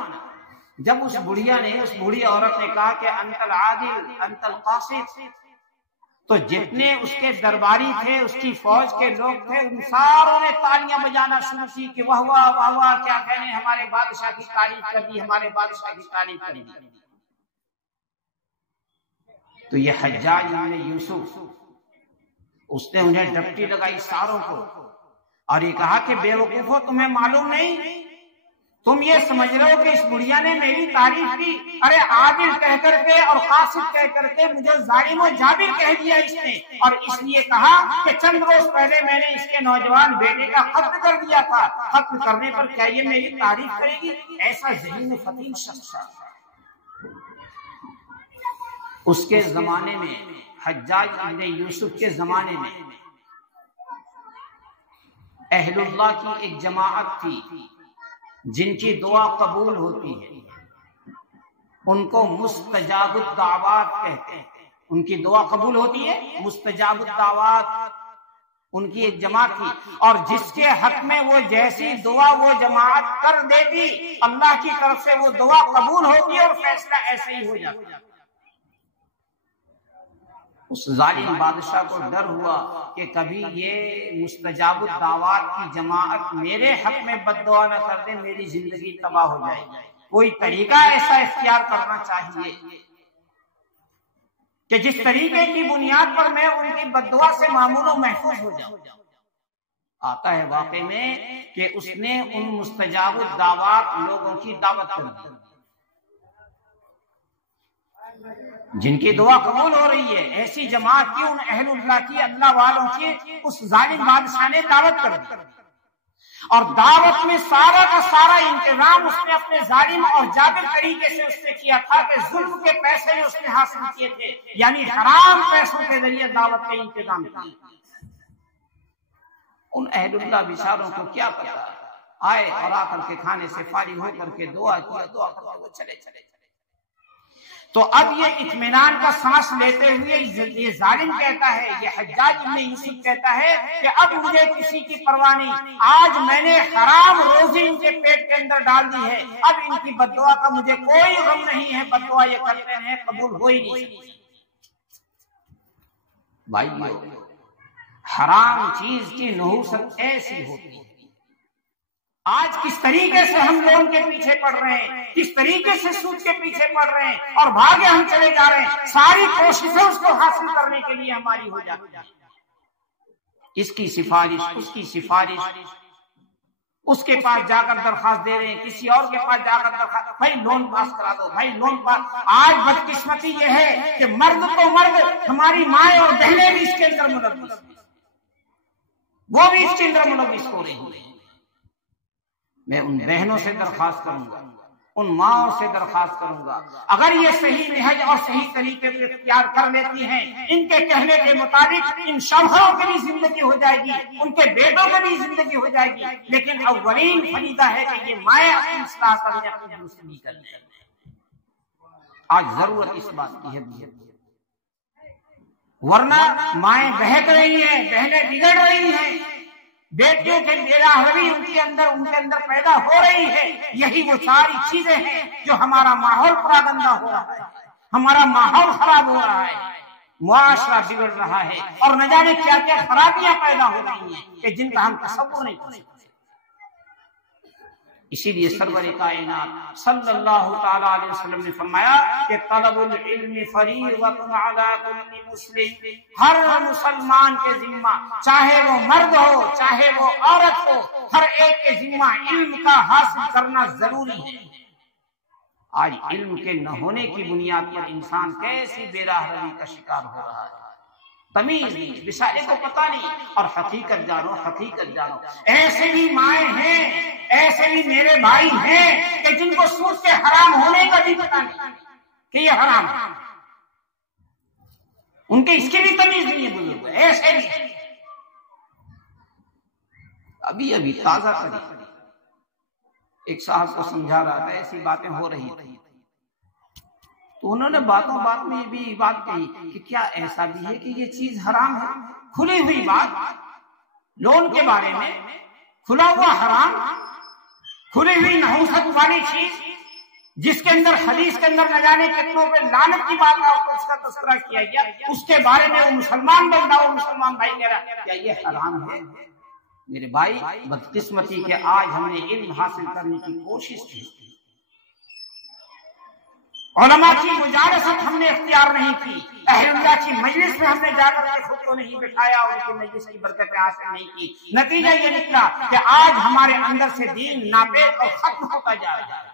جب اس بڑھیا نے، اس بوڑھی عورت نے کہا کہ انت العادل انت القاسط، تو جتنے اس کے درباری تھے، اس کی فوج کے لوگ تھے، ان ساروں نے تالیاں بجانا شروع کی کہ واہ واہ واہ واہ، کیا کہنے، ہمارے بادشاہ کی تعریف کر دی، ہمارے بادشاہ کی تعریف کر دی۔ تو یہ حجاج بن یوسف، اس نے انہیں ڈپٹی لگائی ساروں کو، اور یہ کہا کہ بے وقوفو، تمہیں معلوم نہیں، تم یہ سمجھ رہے ہو کہ اس بڑھیا نے میری تعریف کی؟ ارے عادل کہہ کر کے اور قاسط کہہ کر کے مجھے ظالم و جابر کہہ دیا اس نے، اور اس لیے کہا کہ چند روز پہلے میں نے اس کے نوجوان بیٹے کا قتل کر دیا تھا، قتل کرنے پر کیا یہ میری تعریف کرے گی؟ ایسا ذہین فطین شخص تھا۔ اس کے زمانے میں، حجاج بن یوسف کے زمانے میں، اہل اللہ کی ایک جماعت تھی جن کی دعا قبول ہوتی ہے، ان کو مستجاب الدعوات کہتے ہیں۔ ان کی دعا قبول ہوتی ہے، مستجاب الدعوات، ان کی ایک جماعت تھی، اور جس کے حق میں وہ جیسی دعا وہ جماعت کر دیتی، اللہ کی طرف سے وہ دعا قبول ہوتی اور فیصلہ ایسے ہی ہو جاتا۔ اس ظالم بادشاہ کو ڈر ہوا کہ کبھی یہ مستجاب الدعوات کی جماعت میرے حق میں بد دعا نہ کر دے، میری زندگی تباہ ہو جائے، کوئی طریقہ ایسا اختیار کرنا چاہیے کہ جس طریقے کی بنیاد پر میں ان کی بد دعا سے معمول و محفوظ ہو جاؤں۔ آتا ہے واقعے میں کہ اس نے ان مستجاب الدعوات لوگوں کی دعوت کر دی، جن کی دعا قبول ہو رہی ہے، ایسی جماعت کی، ان اہل اللہ کی، اللہ والوں کی، اس ظالم بادشاہ نے دعوت کر دی۔ اور دعوت میں سارا کا سارا انتظام اس نے اپنے ظالم اور جابر طریقے سے اس نے کیا تھا کہ ظلم کے پیسے اس نے حاصل کیے تھے، یعنی حرام پیسوں کے ذریعے دعوت کا انتظام کیا۔ ان اہل اللہ بیچاروں کو کیا پتا، آئے اور آ کر کے کھانے سے فارغ ہو کر کے دعا کیا، دعا کر کے وہ چلے۔ تو اب یہ اطمینان کا سانس لیتے ہوئے یہ ظالم کہتا ہے، یہ حجاج ابن یوسف کہتا ہے کہ اب مجھے کسی کی پرواہ نہیں، آج میں نے حرام روزی ان کے پیٹ کے اندر ڈال دی ہے، اب ان کی بد دعا کا مجھے کوئی غم نہیں ہے، بد دعا یہ کرتے ہیں قبول ہو ہی نہیں سکتی۔ بھائیو، حرام چیز کی نحوست ایسی ہوتی ہے۔ آج کس طریقے سے ہم لوگوں کے پیچھے پڑ رہے ہیں، کس طریقے سے سود کے پیچھے پڑ رہے ہیں اور بھاگے ہم چلے جا رہے ہیں، ساری کوششیں اس کو حاصل کرنے کے لیے ہماری ہو جاتی ہیں۔ اس کی سفارش، اس کی سفارش، اس کے پاس جا کر درخواست دے رہے ہیں، کسی اور کے پاس جا کر درخواست، بھائی لون پاس کرا دو، بھائی لون پاس۔ آج بدقسمتی یہ ہے کہ مرد تو مرد، ہماری مائیں اور بہنیں بھی اس کے اندر ملوث، وہ بھی اس کے اندر ملوث ہو رہی ہیں۔ میں ان بہنوں سے درخواست کروں گا، ان ماؤں سے درخواست کروں گا، اگر یہ صحیح نہج اور صحیح طریقے سے اختیار کر لیتی ہیں، ان کے کہنے کے مطابق ان شوہروں کی بھی زندگی ہو جائے گی، ان کے بیٹوں کی بھی زندگی ہو جائے گی، لیکن اولین فریضہ ہے کہ یہ مائیں اپنی اصلاح کریں، اپنی درستگی کریں۔ آج ضرورت اس بات کی ہے، ورنہ مائیں بہک رہی ہیں، بہنیں بگڑ رہی ہیں، بیٹیوں کے بےراہوی ان کے اندر پیدا ہو رہی ہے۔ یہی وہ ساری چیزیں ہیں جو ہمارا ماحول پراگندہ ہو رہا ہے، ہمارا ماحول خراب ہو رہا ہے، معاشرہ بگڑ رہا ہے، اور نہ جانے کیا کیا خرابیاں پیدا ہو رہی ہیں کہ جن کا ہم تصور نہیں کر سکتے۔ اسی لیے سرور کائنات صلی اللہ تعالی علیہ وسلم نے فرمایا کہ طلب العلم فریضۃ علی کل مسلم، ہر مسلمان کے ذمہ، چاہے وہ مرد ہو چاہے وہ عورت ہو، ہر ایک کے ذمہ علم کا حاصل کرنا ضروری ہے۔ آج علم کے نہ ہونے کی بنیاد پر انسان کیسی بے راہ روی کا شکار ہو رہا ہے، تمیز نہیں، بشارے کو پتہ نہیں، اور حقیقت جانو، حقیقت جانو۔ ایسے بھی مائیں ہیں، ایسے بھی میرے بھائی ہیں کہ جن کو سود کے حرام ہونے کا بھی پتہ نہیں کہ یہ حرام ہے، ان کے اس کی بھی تمیز نہیں ہے بزرگ، ایسے بھی۔ ابھی تازہ کری ایک صاحب کو سمجھا رہا تھا، ایسی باتیں ہو رہی تھی، تو انہوں نے باتوں بات میں بھی بات کہی کہ کیا ایسا بھی ہے کہ یہ چیز حرام ہے؟ کھلی ہوئی بات، لون کے بارے میں کھلا ہوا حرام، کھلی ہوئی نحوست والی چیز، جس کے اندر حدیث کے اندر نہ جانے کتنوں پہ لعنت کی بات اور اس کا تذکرہ کیا گیا، اس کے بارے میں وہ مسلمان بندہ، وہ مسلمان بھائی کہہ رہا کیا یہ حرام ہے؟ میرے بھائی، بدقسمتی کہ آج ہم نے علم حاصل کرنے کی کوشش کی، علماء کی مجالست ہم نے اختیار نہیں کی، اہل اللہ کی مجلس میں ہم نے جا کر کے خود کو نہیں بٹھایا، ان کی مجلس کی برکتیں حاصل نہیں کی۔ نتیجہ یہ نکلا کہ آج ہمارے اندر سے دین ناپید اور ختم ہوتا جا رہا ہے،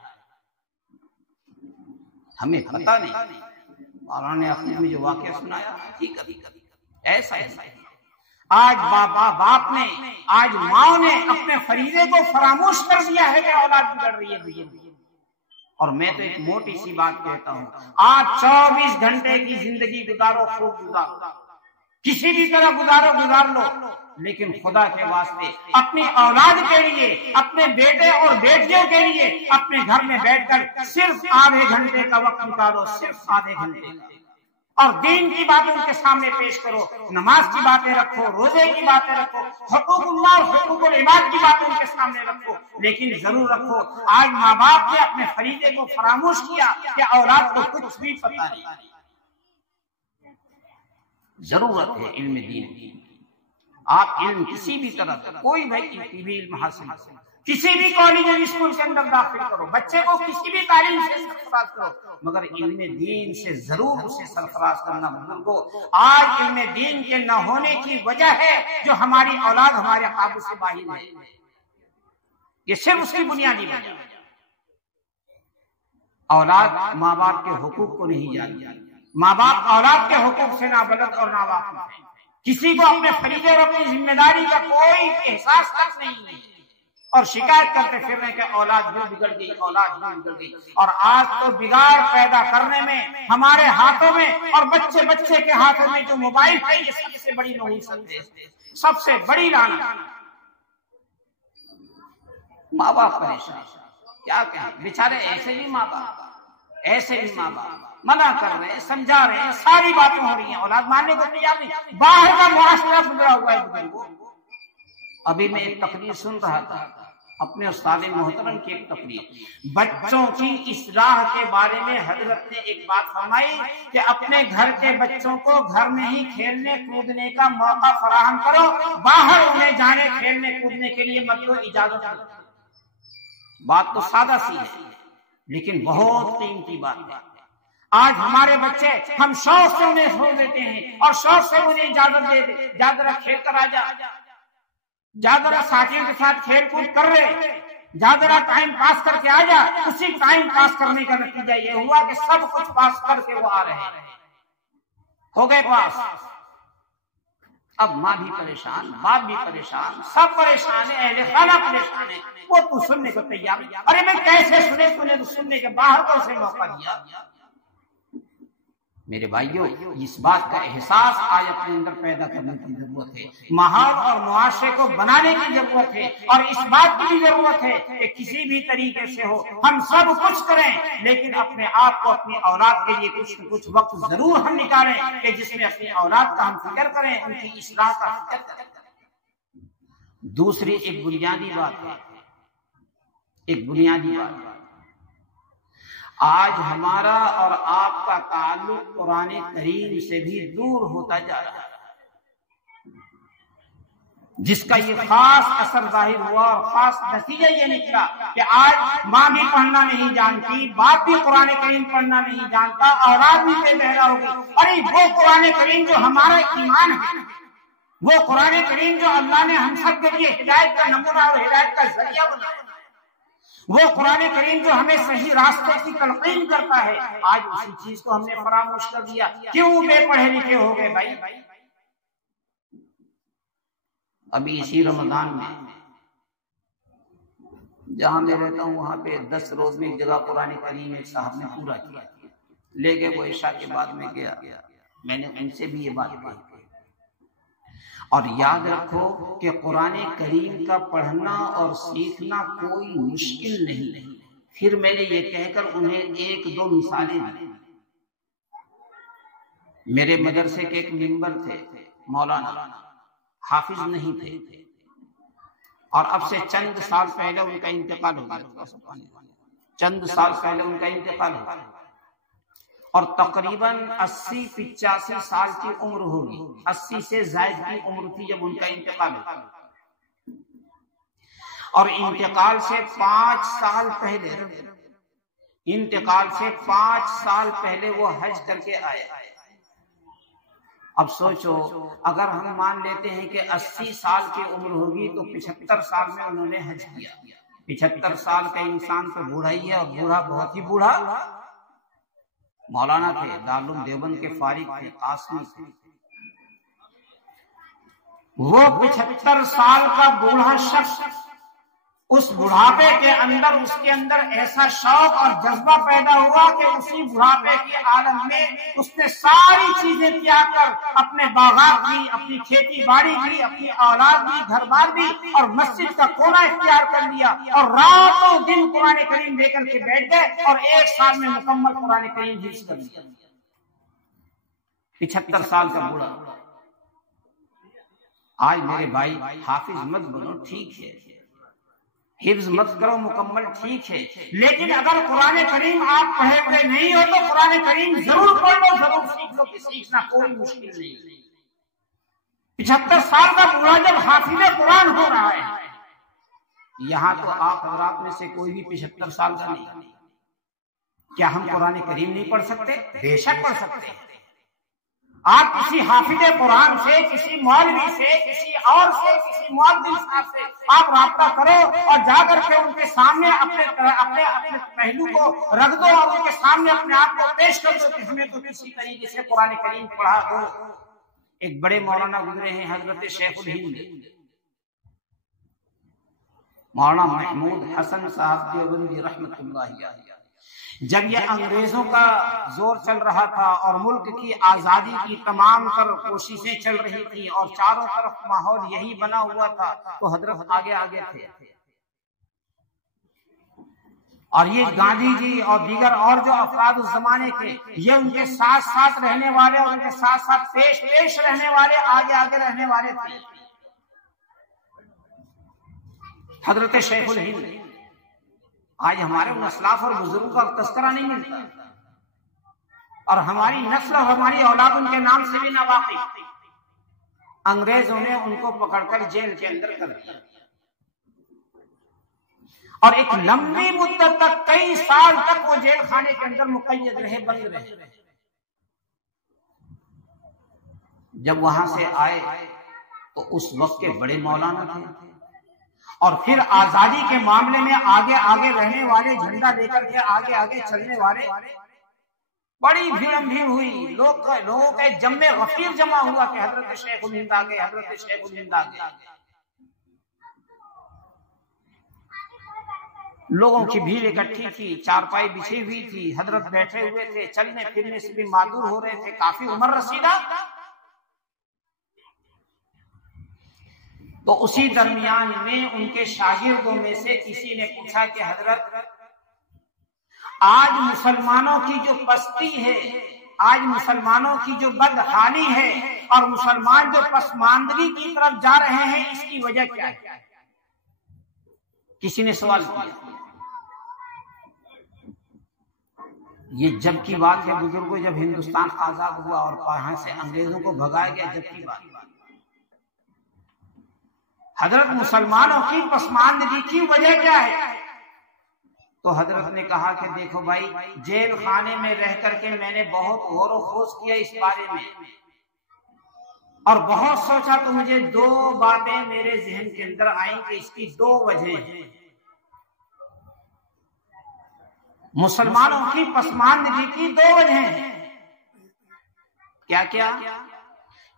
ہمیں پتہ نہیں۔ مولانا نے اپنے میں جو واقعہ سنایا حقیقت ایسا ہے۔ آج باپ نے، آج ماں نے اپنے فریضے کو فراموش کر دیا ہے کہ اولاد بگڑ رہی ہے۔ اور میں تو ایک موٹی سی بات کہتا ہوں، آج 24 گھنٹے کی زندگی گزارو، خوب گزارو، کسی بھی طرح گزار لو، لیکن خدا کے واسطے اپنی اولاد کے لیے، اپنے بیٹے اور بیٹیوں کے لیے اپنے گھر میں بیٹھ کر صرف آدھے گھنٹے کا وقت نکالو، صرف آدھے گھنٹے کا، اور دین کی باتیں ان کے سامنے پیش کرو، نماز کی باتیں رکھو، روزے کی باتیں رکھو، حقوق اللہ اور حقوق العباد کی باتیں ان کے سامنے رکھو، لیکن ضرور رکھو آج ماں باپ نے اپنے فریضے کو فراموش کیا کہ اولاد کو کچھ بھی پتہ نہیں۔ ضرورت ہے علم دین کی۔ آپ علم کسی بھی طرح کا، کوئی بھی علم حاصل کرو، کسی بھی کالج اور اسکول کے اندر داخل کرو، بچے کو کسی بھی تعلیم سے سرفراز کرو، مگر علم دین سے ضرور اسے سرفراز کرنا۔ بزرگوں، آج علم دین کے نہ ہونے کی وجہ ہے جو ہماری اولاد ہمارے قابو سے باہر ہے، یہ صرف اس کی بنیادی وجہ۔ اولاد ماں باپ کے حقوق کو نہیں جانتی، ماں باپ اولاد کے حقوق سے نابلد اور ناواقف ہیں، کسی کو اپنے فریضے اور اپنی ذمہ داری کا کوئی احساس تک نہیں ہے۔ اور شکایت کرتے پھر رہے کہ اولاد جو بگڑ گئی، اولاد جو بگڑ گئی. اور آج تو بگاڑ پیدا کرنے میں ہمارے ہاتھوں میں اور بچے بچے کے ہاتھوں میں جو موبائل ہے یہ سب سے بڑی نحوست ہے، سب سے بڑی لعنت. ماں باپ پریشان، کیا کہیں بیچارے. ایسے بھی ماں باپ، ایسے بھی ماں باپ منع کر رہے ہیں، سمجھا رہے ہیں، ساری باتیں ہو رہی ہیں، اولاد ماننے کو تیار نہیں. باہر کا معاشرہ گزرا ہوا ہے بزرگوں. ابھی میں ایک تقریر سن رہا تھا اپنے استاد محترم کی، ایک تقریر بچوں کی اصلاح کے بارے میں. حضرت نے ایک بات فرمائی کہ اپنے گھر کے بچوں کو گھر میں ہی کھیلنے کودنے کا موقع فراہم کرو، باہر انہیں جانے کھیلنے کودنے کے لیے مت دو، اجازت دو. بات تو سادہ سی ہے لیکن بہت قیمتی بات ہے. آج ہمارے بچے ہم شوق سے انہیں چھوڑ دیتے ہیں اور شوق سے انہیں اجازت دے دے، جا ذرا کھیل کر آ جا ذرا ساتھیوں کے ساتھ کھیل کود کر رہے، جا ذرا ٹائم پاس کر کے آ جا. اسی ٹائم پاس کرنے کا نتیجہ یہ ہوا کہ سب کچھ پاس کر کے وہ آ رہے ہیں، ہو گئے پاس. اب ماں بھی پریشان، باپ بھی پریشان، سب پریشان ہیں، اہل خانہ پریشان ہے. وہ تو سننے کو تیار نہیں. ارے میں کیسے سنے؟ تُو نے تو سننے کے باہر کو سے موقع دیا. میرے بھائیوں، اس بات کا احساس آج اپنے اندر پیدا کرنے کی ضرورت ہے. ماحول اور معاشرے کو بنانے کی ضرورت ہے اور اس بات کی بھی ضرورت ہے کہ کسی بھی طریقے سے ہو ہم سب کچھ کریں لیکن اپنے آپ کو، اپنی اولاد کے لیے کچھ نہ کچھ وقت ضرور ہم نکالیں کہ جس میں اپنی اولاد کا ہم فکر کریں، ان کی اصلاح کا فکر کریں. دوسری ایک بنیادی بات ہے، ایک بنیادی بات. آج ہمارا اور آپ کا تعلق قرآن کریم سے بھی دور ہوتا جا رہا ہے، جس کا یہ خاص اثر ظاہر ہوا اور خاص نتیجہ یہ نکلا کہ آج ماں بھی پڑھنا نہیں جانتی، باپ بھی قرآن کریم پڑھنا نہیں جانتا، اولاد بھی بے بہرا ہو گئی. ارے وہ قرآن کریم جو ہمارا ایمان ہے، وہ قرآن کریم جو اللہ نے ہم سب کے لیے ہدایت کا نمونہ اور ہدایت کا ذریعہ بنایا، وہ قرآن کریم جو ہمیں صحیح راستے کی تلقین کرتا ہے، آج اسی چیز کو ہم نے فراموش کر دیا. کیوں بے پڑھے لکھے ہو گئے بھائی؟ ابھی اسی رمضان میں جہاں میں رہتا ہوں وہاں پہ 10 روز میں ایک جگہ قرآن کریم ایک صاحب نے پورا کیا، لے کے وہ عشاء کے بعد میں گیا. میں نے ان سے بھی یہ بات کہی اور یاد رکھو کہ قرآن کریم کا پڑھنا اور سیکھنا کوئی مشکل نہیں. پھر میں نے یہ کہہ کر انہیں 1-2 مثالیں دی. میرے مدرسے کے ایک ممبر تھے مولانا، حافظ نہیں تھے اور اب سے چند سال پہلے ان کا انتقال ہو گیا. چند سال پہلے ان کا انتقال ہو گیا اور تقریباً 80-85 سال کی عمر ہوگی، 80 سے زائد کی عمر تھی جب ان کا انتقال ہوا. اور انتقال سے 5 سال پہلے وہ حج کر کے آئے. اب سوچو اگر ہم مان لیتے ہیں کہ 80 سال کی عمر ہوگی تو 75 سال میں انہوں نے حج کیا. 75 سال کا انسان تو بوڑھا ہی ہے، اور بوڑھا بہت ہی بوڑھا مولانا تھے، دارالعلوم دیوبند کے فارغ تھے، قاسمی تھے. وہ 75 سال کا بوڑھا شخص اس بڑھاپے کے اندر، اس کے اندر ایسا شوق اور جذبہ پیدا ہوا کہ اسی بڑھاپے کے عالم میں اس نے ساری چیزیں تیاگ کر اپنے باغات بھی، اپنی کھیتی باڑی بھی، اپنی اولاد بھی، گھر بار بھی اور مسجد کا کونا اختیار کر لیا اور راتوں دن قرآن کریم لے کر کے بیٹھ گئے اور 1 سال میں مکمل قرآن کریم حفظ کر لیا. 75 سال کا بوڑھا. آج میرے بھائی حافظ مت بنو، ٹھیک ہے، حفظ مت کرو مکمل، ٹھیک ہے، لیکن اگر قرآن کریم آپ پڑھے ہوئے نہیں ہو تو قرآن کریم ضرور پڑھ لو، ضرور سیکھ لو، کہ سیکھنا کوئی مشکل نہیں. 75 سال کا بوڑھا جب حافظ قرآن ہو رہا ہے، یہاں تو آپ حضرات میں سے کوئی بھی 75 سال کا نہیں. کیا ہم قرآن کریم نہیں پڑھ سکتے؟ بے شک پڑھ سکتے ہیں. آپ کسی حافظ قرآن سے، کسی مولوی سے، کسی اور سے، کسی مؤذن صاحب سے آپ رابطہ کرو اور جا کر کے ان کے سامنے اپنے پہلو کو رکھ دو اور ان کے سامنے اپنے آپ کو پیش کر دو کہ ہمیں تو کسی طریقے سے قرآن کریم پڑھا دو. ایک بڑے مولانا گزرے ہیں حضرت شیخ الہند، مولانا محمود حسن صاحب دیوبندی رحمۃ اللہ علیہ، جب یہ انگریزوں کا زور چل رہا تھا اور ملک کی آزادی کی تمام تر کوششیں چل رہی تھی اور چاروں طرف ماحول یہی بنا ہوا تھا، تو حضرت آگے آگے تھے، اور یہ گاندھی جی اور دیگر اور جو افراد اس زمانے کے، یہ ان کے ساتھ ساتھ رہنے والے اور ان کے ساتھ ساتھ پیش پیش رہنے والے، آگے آگے رہنے والے تھے۔ حضرت شیخ الہند، آج ہمارے ان اسلاف اور بزرگوں کا تذکرہ نہیں ملتا، اور ہماری نسل اور ہماری اولاد ان کے نام سے بھی نہ واقف۔ انگریزوں نے ان کو پکڑ کر جیل کے اندر کر دیا، اور ایک لمبی مدت تک، کئی سال تک وہ جیل خانے کے اندر مقید رہے، بند رہے۔ جب وہاں سے آئے تو اس وقت کے بڑے مولانا تھے، اور پھر آزادی کے معاملے میں آگے آگے رہنے والے، جھنڈا لے کر کے آگے آگے چلنے والے، بڑی بھیڑ ہوئی، لوگوں کا ایک جمع غفیر جمع ہوا کہ حضرت شیخ الہند آ گئے، حضرت شیخ الہند آ گئے۔ لوگوں کی بھیڑ اکٹھی تھی، چارپائی بچھی ہوئی تھی، حضرت بیٹھے ہوئے تھے، چلنے پھرنے سے بھی معذور ہو رہے تھے، کافی عمر رسیدہ۔ تو اسی درمیان میں ان کے شاگردوں میں سے کسی نے پوچھا کہ حضرت، آج مسلمانوں کی جو پستی ہے، آج مسلمانوں کی جو بدحالی ہے، اور مسلمان جو پسماندگی کی طرف جا رہے ہیں، اس کی وجہ کیا ہے؟ کسی نے سوال کیا۔ یہ جب کی بات ہے بزرگوں، جب ہندوستان آزاد ہوا اور وہاں سے انگریزوں کو بھگایا گیا، جب کی بات۔ حضرت مسلمانوں کی پسماندگی کی وجہ کیا ہے؟ تو حضرت نے کہا کہ دیکھو بھائی، جیل خانے میں رہ کر کے میں نے بہت غور و خوض کیا اس بارے میں، اور بہت سوچا، تو مجھے دو باتیں میرے ذہن کے اندر آئیں کہ اس کی دو وجہیں ہیں۔ مسلمانوں کی پسماندگی کی دو وجہیں ہیں۔ کیا کیا؟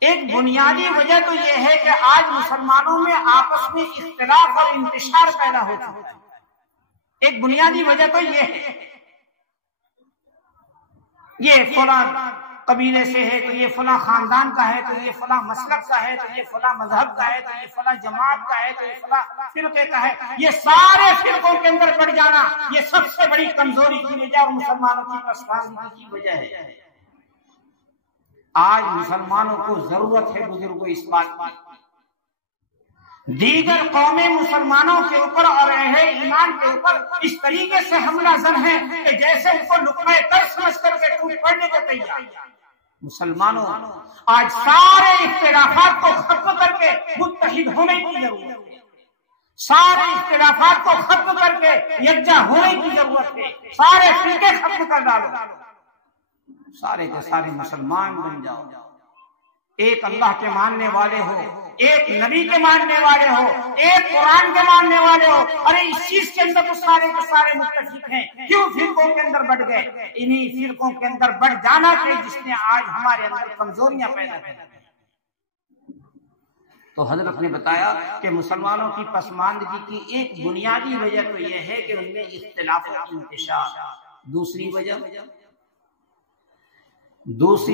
ایک بنیادی وجہ تو یہ ہے کہ آج مسلمانوں میں آپس میں اختلاف اور انتشار پیدا ہو چکا ہے۔ ایک بنیادی وجہ تو یہ ہے، یہ فلاں قبیلے سے ہے، تو یہ فلاں خاندان کا ہے، تو یہ فلاں مسلک کا ہے، تو یہ فلاں مذہب کا ہے، تو یہ فلاں جماعت کا ہے، تو یہ فلاں فرقے کا ہے۔ یہ سارے فرقوں کے اندر بڑھ جانا، یہ سب سے بڑی کمزوری کی وجہ اور مسلمانوں کی پسماندگی کی وجہ ہے۔ آج مسلمانوں کو ضرورت ہے بزرگوں اس بات کی، دیگر قومیں مسلمانوں کے اوپر اور اہل ایمان کے اوپر اس طریقے سے حملہ زن ہیں کہ جیسے ان کو لقمہ تر سمجھ کر کے ٹوٹ پڑنے کو تیار۔ مسلمانوں، آج سارے اختلافات کو ختم کر کے متحد ہونے کی ضرورت ہے، سارے اختلافات کو ختم کر کے یکجا ہونے کی ضرورت ہے، سارے فرقے ختم کر ڈالو، سارے کے سارے مسلمان بن جاؤ، ایک اللہ کے ماننے والے ہو، ایک نبی کے ماننے والے ہو، ایک قرآن کے ماننے والے ہو۔ ارے اس چیز کے اندر تو سارے کے سارے متفق ہیں، کیوں فرقوں کے اندر بڑھ گئے؟ انہی فرقوں کے اندر بڑھ جانا کہ جس نے آج ہمارے اندر کمزوریاں پیدا کی۔ تو حضرت نے بتایا کہ مسلمانوں کی پسماندگی کی ایک بنیادی وجہ تو یہ ہے کہ ان میں اختلاف و انتشار۔ دوسری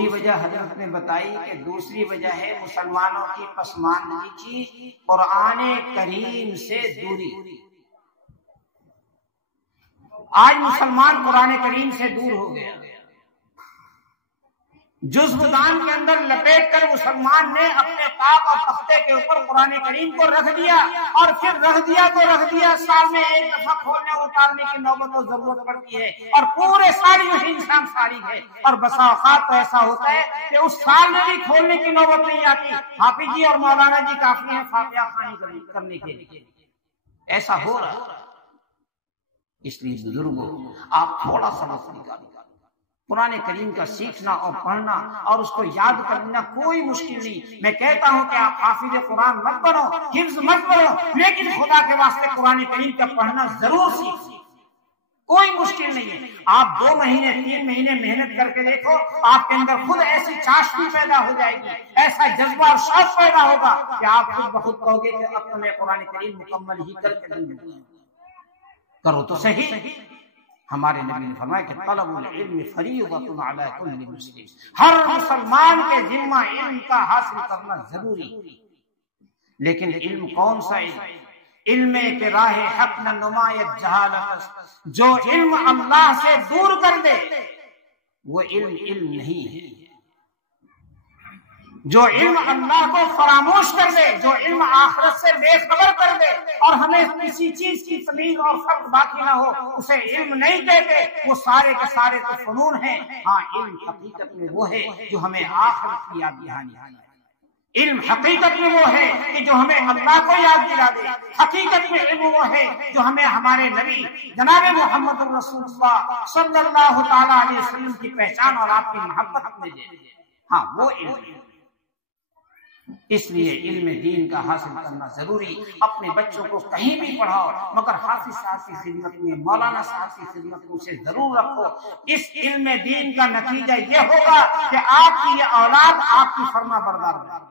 وجہ حضرت نے بتائی کہ دوسری وجہ ہے مسلمانوں کی پسماندگی کی قرآن کریم سے دوری۔ آج مسلمان قرآن کریم سے دور ہو گیا، جزو دان کے اندر لپیٹ کر مسلمان نے اپنے پاک اور تختے کے اوپر قرآن کریم کو رکھ دیا، اور پھر رکھ دیا سال میں ایک دفعہ کھولنے اتارنے کی نوبت و ضرورت پڑتی ہے، اور پورے سال میں انسان فارغ ہے، اور بسا اوقات تو ایسا ہوتا ہے کہ اس سال میں بھی کھولنے کی نوبت نہیں آتی، حافظ جی اور مولانا جی کافی ہیں فاتحہ خوانی کرنے کے لیے، ایسا ہو رہا۔ اس لیے بزرگوں، آپ تھوڑا سا وقت نکالیں، قرآن کریم کا سیکھنا اور پڑھنا اور اس کو یاد کرنا کوئی مشکل نہیں۔ میں کہتا ہوں کہ آپ حافظ قرآن مت بنو، حفظ مت کرو، لیکن خدا کے واسطے قرآن کریم کا پڑھنا ضرور سیکھیں۔ کوئی مشکل نہیں ہے. آپ 2 مہینے 3 مہینے محنت کر کے دیکھو، آپ کے اندر خود ایسی چاشنی پیدا ہو جائے گی، ایسا جذبہ اور شوق پیدا ہوگا کہ آپ خود بخود کہو گے کہ اب تو میں قرآن کریم مکمل ہی کر کے دوں گا. کرو تو صحیح. ہمارے نبی نے فرمایا کہ طلب العلم فریضۃ علی کل مسلم، ہر مسلمان کے ذمہ علم کا حاصل کرنا ضروری. لیکن علم کون سا علم؟ علم کے راہ حق نہ نمایت جہالت، جو علم اللہ سے دور کر دے وہ علم نہیں ہے. جو علم اللہ کو فراموش کر دے، جو علم آخرت سے بے خبر کر دے اور ہمیں کسی چیز کی تمیز اور فرق باقی نہ ہو، اسے علم نہیں کہتے. وہ سارے کے سارے تو فنون ہیں. ہاں، علم حقیقت میں وہ ہے جو ہمیں آخرت کی یاد دہانی ہے. علم حقیقت میں وہ ہے کہ جو ہمیں اللہ کو یاد دلا دے. حقیقت میں علم وہ ہے جو ہمیں ہمارے نبی جناب محمد رسول اللہ صلی اللہ تعالی علیہ وسلم کی پہچان اور آپ کی محبت میں دے. ہاں، وہ علم. اس لیے علم دین کا حاصل کرنا ضروری. اپنے بچوں کو کہیں بھی پڑھاؤ، مگر حافظ صاحب کی خدمت میں، مولانا صاحب کی خدمت میں اسے ضرور رکھو. اس علم دین کا نتیجہ یہ ہوگا کہ آپ کی یہ اولاد آپ کی فرما بردار ہوگی.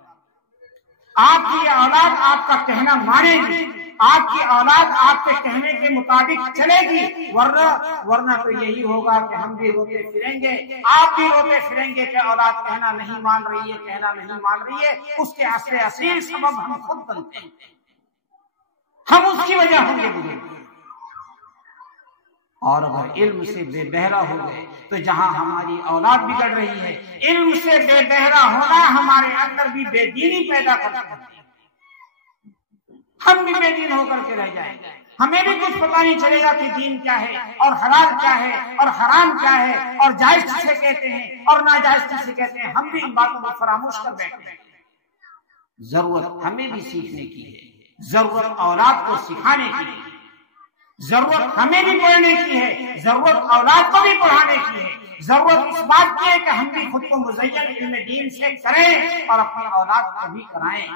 آپ کی یہ اولاد آپ کا کہنا مانے گی. آپ کی اولاد آپ کے کہنے کے مطابق چلے گی. ورنہ تو یہی ہوگا کہ ہم بھی روتے پھریں گے، آپ بھی روتے پھریں گے کہ اولاد کہنا نہیں مان رہی ہے، کہنا نہیں مان رہی ہے. اس کے اصل سبب ہم خود بنتے ہیں، ہم اس کی وجہ ہوں گے. اور اگر علم سے بے بہرا ہو گئے تو جہاں ہماری اولاد بگڑ رہی ہے، علم سے بے بہرا ہونا ہمارے اندر بھی بے دینی پیدا کرتا ہے. ہم بھی بے دین ہو کر کے رہ جائیں گے. ہمیں بھی کچھ پتہ نہیں چلے گا کہ دین کیا ہے اور حلال کیا ہے اور حرام کیا ہے اور جائز کسے کہتے ہیں اور ناجائز کسے کہتے ہیں. ہم بھی ان باتوں کو فراموش کر بیٹھے ہیں. ضرورت ہمیں بھی سیکھنے کی ہے، ضرورت اولاد کو سکھانے کی ہے، ضرورت ہمیں بھی پڑھنے کی ہے، ضرورت اولاد کو بھی پڑھانے کی ہے. ضرورت اس بات کی ہے کہ ہم بھی خود کو مزین علم دین سے کریں اور اپنی اولاد کو بھی کرائیں.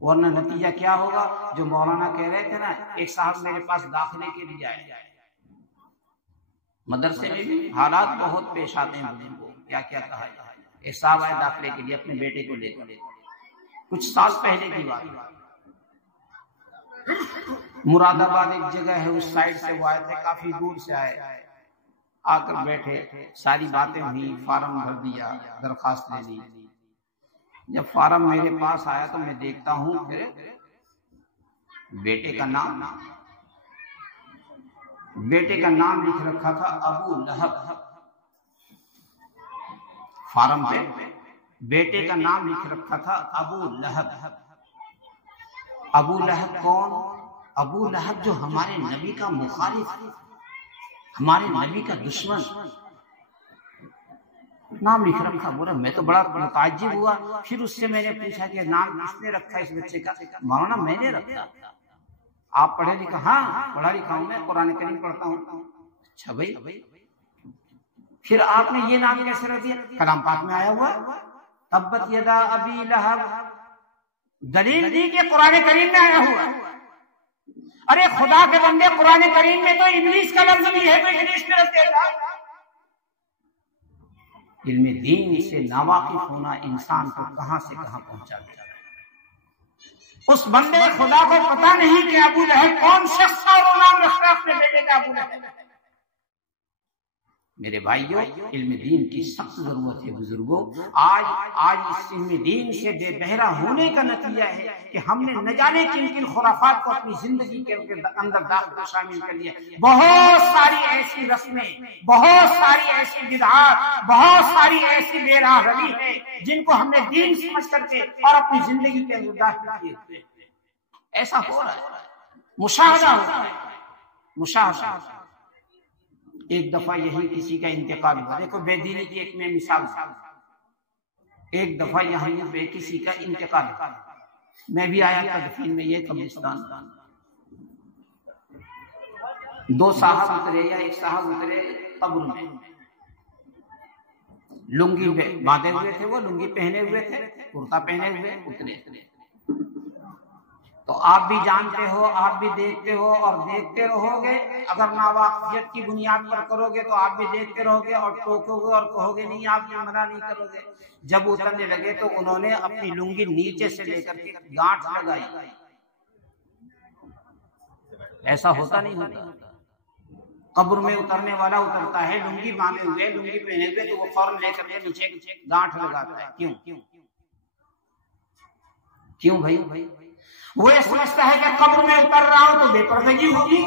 ورنہ نتیجہ کیا ہوگا؟ جو مولانا کہہ رہے تھے نا، ایک صاحب میرے پاس داخلے کے لیے آئے. مدرسے میں بھی حالات بہت پیش آتے ہیں بزرگوں کو، کیا کیا کہا جائے. ایک صاحب آئے داخلے کے لیے اپنے بیٹے کو لے کر، کچھ سال پہلے کی بات. مراد آباد ایک جگہ ہے، اس سائڈ سے وہ آئے تھے، کافی دور سے آئے. آ کر بیٹھے، ساری باتیں ہوئی، فارم بھر دیا، درخواست لے لی. جب فارم میرے پاس آیا تو میں دیکھتا ہوں پھر بیٹے کا نام لکھ رکھا تھا ابو لہب. فارم پہ بیٹے کا نام لکھ رکھا تھا ابو لہب. ابو لہب کون؟ ابو لہب جو ہمارے نبی کا مخالف، ہمارے نبی کا دشمن، نام لکھ رکھا. بولا میں تو بڑا متعجب ہوا. پھر اس سے میں نے پوچھا کہ نام کس نے رکھا اس بچے کا؟ مولانا میں نے رکھا. آپ پڑھے لکھا؟ ہاں پڑھا لکھا ہوں، میں قرآن کریم پڑھتا ہوں. اچھا بھائی، پھر آپ نے یہ نام کیسے رکھ دیا؟ کلام پاک میں آیا ہوا تبت یدا ابی لہب. دلیل دی کہ قرآن کریم میں آیا ہوا. ارے خدا کے بندے، قرآن کریم میں تو ابلیس کا لفظ بھی ہے، تو ابلیس نے رکھ دیا. علم دین سے ناواقف ہونا انسان کو کہاں سے کہاں پہنچا دیا. اس بندے خدا کو پتا نہیں کہ ابو لہب کون شخص تھا، وہ نام رکھتا ہے اپنے بیٹے کا ابو لہب. میرے بھائیوں، علم دین کی سخت ضرورت ہے بزرگوں. آج اس علم دین سے بے بہرا ہونے کا نتیجہ ہے کہ ہم نے نہ جانے کن کن خرافات کو اپنی زندگی کے اندر داخل شامل کر لیا. بہت ساری ایسی رسمیں، بہت ساری ایسی بدعات، بہت ساری ایسی بے راہ روی ہے جن کو ہم نے دین سمجھ کر کے اور اپنی زندگی کے اندر داخل کیے. ایسا ہو رہا ہے، مشاہدہ ہو رہا ہے، مشاہدہ. ایک دفعہ یہی کسی کا انتقال ہوا. دیکھو بے دینی کی ایک میں مثال. ایک دفعہ یہاں پہ کسی کا انتقال ہوا. میں بھی آیا تھا دفین میں، یہ قبرستان. 2 صاحب اترے یا ایک صاحب اترے قبر میں. لنگی باندھے ہوئے تھے، وہ لنگی پہنے ہوئے تھے، کرتا پہنے ہوئے اترے. تو آپ بھی جانتے ہو، آپ بھی دیکھتے ہو اور دیکھتے رہو گے. اگر ناواقفیت کی بنیاد پر کرو گے تو آپ بھی دیکھتے رہو گے اور ٹوکو گے اور کہو گے نہیں، آپ بھی منع نہیں کرو گے. جب اترنے لگے تو انہوں نے اپنی لنگی نیچے سے لے کر کے گانٹھ لگائی. ایسا ہوتا نہیں ہوتا. قبر میں اترنے والا اترتا ہے لنگی باندھے ہوئے، لنگی پہنے ہوئے، تو وہ فوراً لے کر کے نیچے گانٹھ لگاتا ہے. کیوں بھائی؟ وہ یہ سمجھتا ہے کہ قبر میں اتر رہا ہوں تو بے پردگی ہوگی،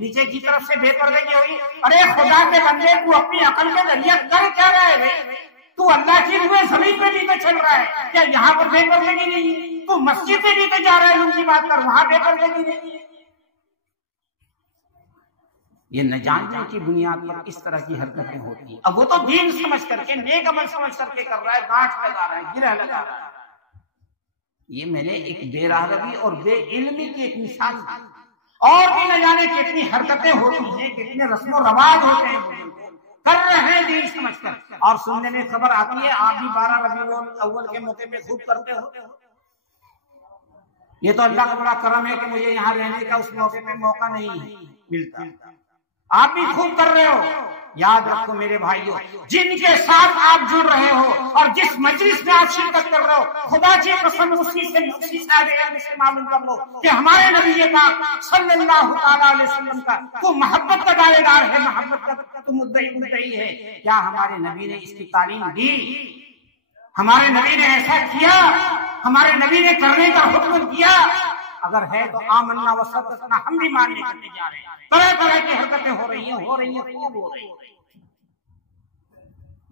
نیچے کی طرف سے بے پردگی ہوگی. ارے خدا کے بندے، تو اپنی عقل کے ذریعے کر کیا رہا ہے؟ تو اللہ کی روئے زمین پہ بھی تو چل رہا ہے، کیا یہاں پر بے پردگی نہیں؟ تو مسجد میں بھی تو جا رہا ہے لنگی بات کر، وہاں بے پردگی نہیں؟ یہ نہ جاننے کی بنیاد پر اس طرح کی حرکتیں ہوتی ہیں. اب وہ تو دین سمجھ کر کے، نیک عمل سمجھ کر کے کر رہا ہے، گانٹھ لگا رہا ہے، گرہ لگا رہا ہے. یہ میں نے ایک بے راہروی اور بے علمی کی ایک مثال دی. اور بھی نہ جانے کتنی حرکتیں ہوتی ہیں، کتنے رسم و رواج ہوتے ہیں، کر رہے ہیں دین سمجھ کر. اور سننے میں خبر آتی ہے آپ بھی 12 ربیع الاول کے موقع میں خوب کرتے ہو. یہ تو اللہ کا بڑا کرم ہے کہ مجھے یہاں رہنے کا اس موقع پہ موقع نہیں ملتا. آپ بھی خوب کر رہے ہو. یاد رکھو میرے بھائیو، جن کے ساتھ آپ جڑ رہے ہو اور جس مجلس میں آپ شرکت کر رہے ہو، خدا کی قسم اسی سے معلوم کر لو کہ ہمارے نبی پاک صلی اللہ علیہ وسلم کا تو محبت کا دعوے دار ہے، محبت کا تو مدعی ہے. کیا ہمارے نبی نے اس کی تعلیم دی؟ ہمارے نبی نے ایسا کیا؟ ہمارے نبی نے کرنے کا حکم دیا؟ اگر ہے تو آمنا و صدقنا، ہم بھی ماننے کرنے جا رہے ہیں. طرح طرح کی حرکتیں ہو رہی ہیں، خوب ہو رہی ہیں.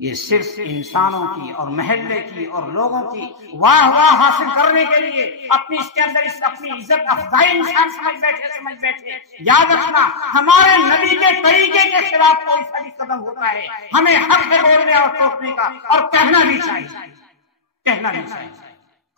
یہ صرف انسانوں کی اور محلے کی اور لوگوں کی واہ واہ حاصل کرنے کے لیے اپنی اس کے اندر اپنی عزت افزائی انسان سمجھ بیٹھے. یاد رکھنا، ہمارے نبی کے طریقے کے خلاف کوئی صحیح قدم ہوتا ہے، ہمیں حق ہے بولنے اور ٹوکنے کا، اور کہنا بھی چاہیے،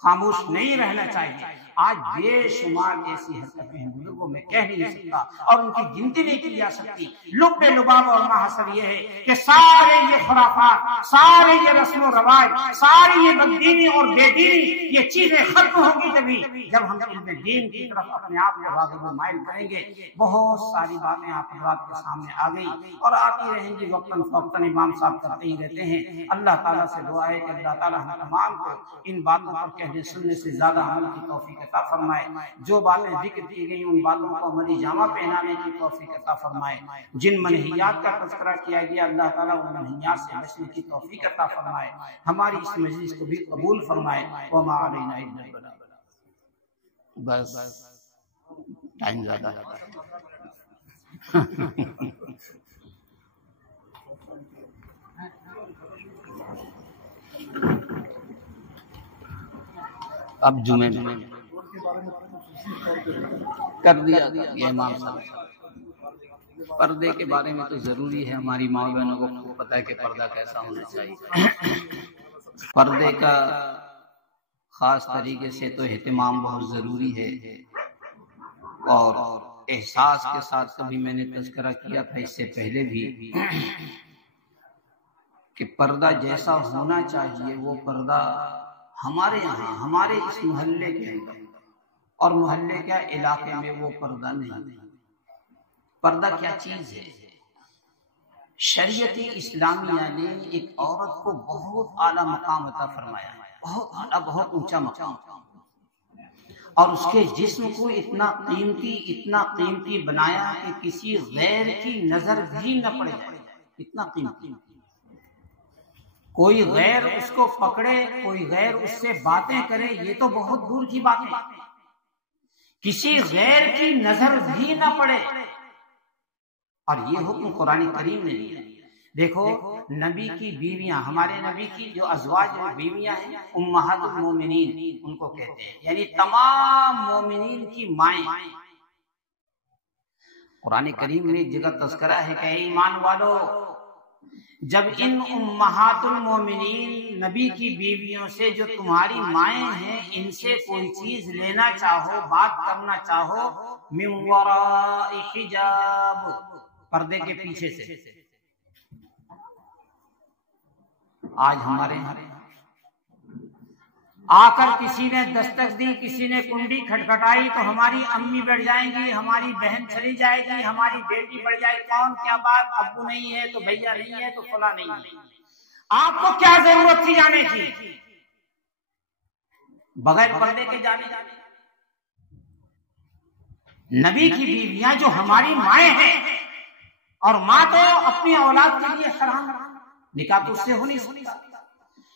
خاموش نہیں رہنا چاہیے. آج بے شمار ایسی حرکتیں ہیں بزرگوں میں کہہ نہیں سکتا اور ان کی گنتی نہیں کی جا سکتی. لب لباب اور محصر یہ ہے کہ سارے یہ خرافات، سارے یہ رسم و رواج، ساری یہ بددینی اور بے دینی، یہ چیزیں ختم ہوں گی تبھی جب ہم اپنے دین کی طرف اپنے آپ کو راغب و مائل کریں گے. بہت ساری باتیں آپ حضرات کے سامنے آ گئی اور آتی رہیں گی، وقتاً فوقتاً امام صاحب کرتے ہی رہتے ہیں. اللہ تعالیٰ سے دعا ہے کہ اللہ تعالیٰ ہم تمام کو ان باتوں پر کہنے سننے سے زیادہ عمل کی توفیق عطا فرمائے. جو باتیں ذکر کی گئی ان باتوں کو عملی جامہ پہنانے کی توفیق عطا فرمائے. جن منہیات کا تذکرہ کیا گیا اللہ تعالیٰ ان منہیات سے بچنے کی توفیق عطا فرمائے. ہماری اس مجلس کو بھی قبول فرمائے. وما علینا الا البلاغ. بس ٹائم زیادہ ہے. اب جمعے میں کر دیا امام صاحب. پردے کے بارے میں تو ضروری ہے، ہماری ماں بہنوں کو پتہ ہے کہ پردہ کیسا ہونا چاہیے. پردے کا خاص طریقے سے تو اہتمام بہت ضروری ہے، اور احساس کے ساتھ کبھی میں نے تذکرہ کیا تھا اس سے پہلے بھی کہ پردہ جیسا ہونا چاہیے وہ پردہ ہمارے یہاں، ہمارے اس محلے کے اندر اور محلے کے علاقے میں وہ پردہ نہیں. پردہ کیا چیز ہے؟ شریعت اسلامیہ نے ایک عورت کو بہت اعلیٰ مقام عطا فرمایا ہے، بہت اعلیٰ، بہت اونچا مقام، اور اس کے جسم کو اتنا قیمتی بنایا کہ کسی غیر کی نظر بھی نہ پڑ جائے. اتنا قیمتی، کوئی غیر اس کو پکڑے، کوئی غیر اس سے باتیں کرے، یہ تو بہت دور کی بات ہے. کسی غیر کی نظر بھی نہ پڑے، اور یہ حکم قرآن کریم نے دیا. دیکھو نبی کی بیویاں، ہمارے نبی کی جو ازواج بیویاں ہیں امہات المومنین ان کو کہتے ہیں، یعنی تمام مومنین کی مائیں. قرآن کریم میں ایک جگہ تذکرہ ہے کہ اے ایمان والو، جب ان امہات المومنین نبی کی بیویوں سے جو تمہاری مائیں ہیں ان سے کوئی چیز لینا چاہو، بات کرنا چاہو، من وراء حجاب، پردے کے پیچھے سے. آکر کسی نے دستک دی، کسی نے کنڈی کھٹکھٹائی تو ہماری امی بیٹھ جائیں گی، ہماری بہن چلی جائے گی، ہماری بیٹی بڑھ جائے گی، کون کیا بات، ابو نہیں ہے تو بھیا نہیں ہے تو فلاں نہیں ہے، آپ کو کیا ضرورت تھی جانے کی بغیر پردے کے جانے؟ نبی کی بیویاں جو ہماری مائیں ہیں، اور ماں تو اپنی اولاد کے لیے حرام، نکاح تو اس سے ہو نہیں سکتا،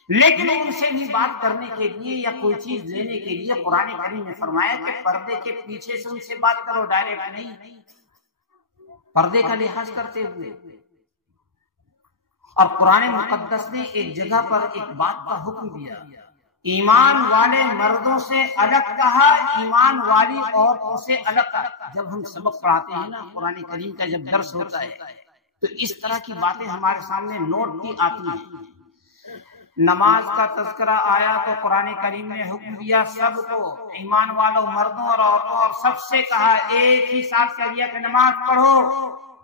لیکن ان سے بھی بات کرنے کے لیے یا کوئی چیز لینے کے لیے قرآن کریم نے فرمایا کہ پردے کے پیچھے سے ان سے بات کرو، ڈائریکٹ نہیں، پردے کا لحاظ کرتے ہوئے۔ اور قرآن مقدس نے ایک جگہ پر ایک بات کا حکم دیا، ایمان والے مردوں سے الگ کہا، ایمان والی عورتوں سے الگ کہا۔ جب ہم سبق پڑھاتے ہیں نا قرآن کریم کا، جب درس ہوتا ہے تو اس طرح کی باتیں ہمارے سامنے نوٹ کی آتی ہیں۔ نماز کا تذکرہ آیا تو قرآن کریم نے حکم دیا سب کو، ایمان والوں مردوں اور عورتوں، اور سب سے کہا ایک ہی ساتھ کہہ دیا کہ نماز پڑھو،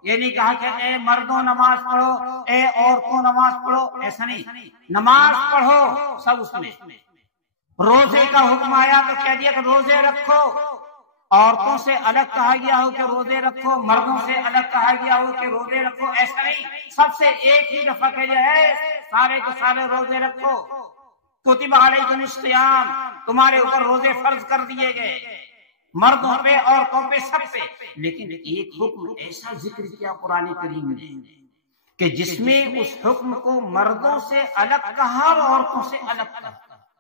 یہ نہیں کہا کہ اے مردوں نماز پڑھو، اے عورتوں نماز پڑھو، ایسا نہیں، نماز پڑھو سب اس میں۔ روزے کا حکم آیا تو کہہ دیا کہ روزے رکھو، عورتوں سے الگ کہا گیا ہو کہ روزے رکھو، مردوں سے الگ کہا گیا ہو کہ روزے رکھو، ایسا نہیں، سب سے ایک ہی دفعہ کہہ دیا ہے سارے کے سارے روزے رکھو، کتب علیکم الصیام، تمہارے اوپر روزے فرض کر دیے گئے، مردوں پہ عورتوں پہ سب پہ۔ لیکن ایک حکم ایسا ذکر کیا قرآن کریم نے کہ جس میں اس حکم کو مردوں سے الگ کہا اور عورتوں سے الگ کہا۔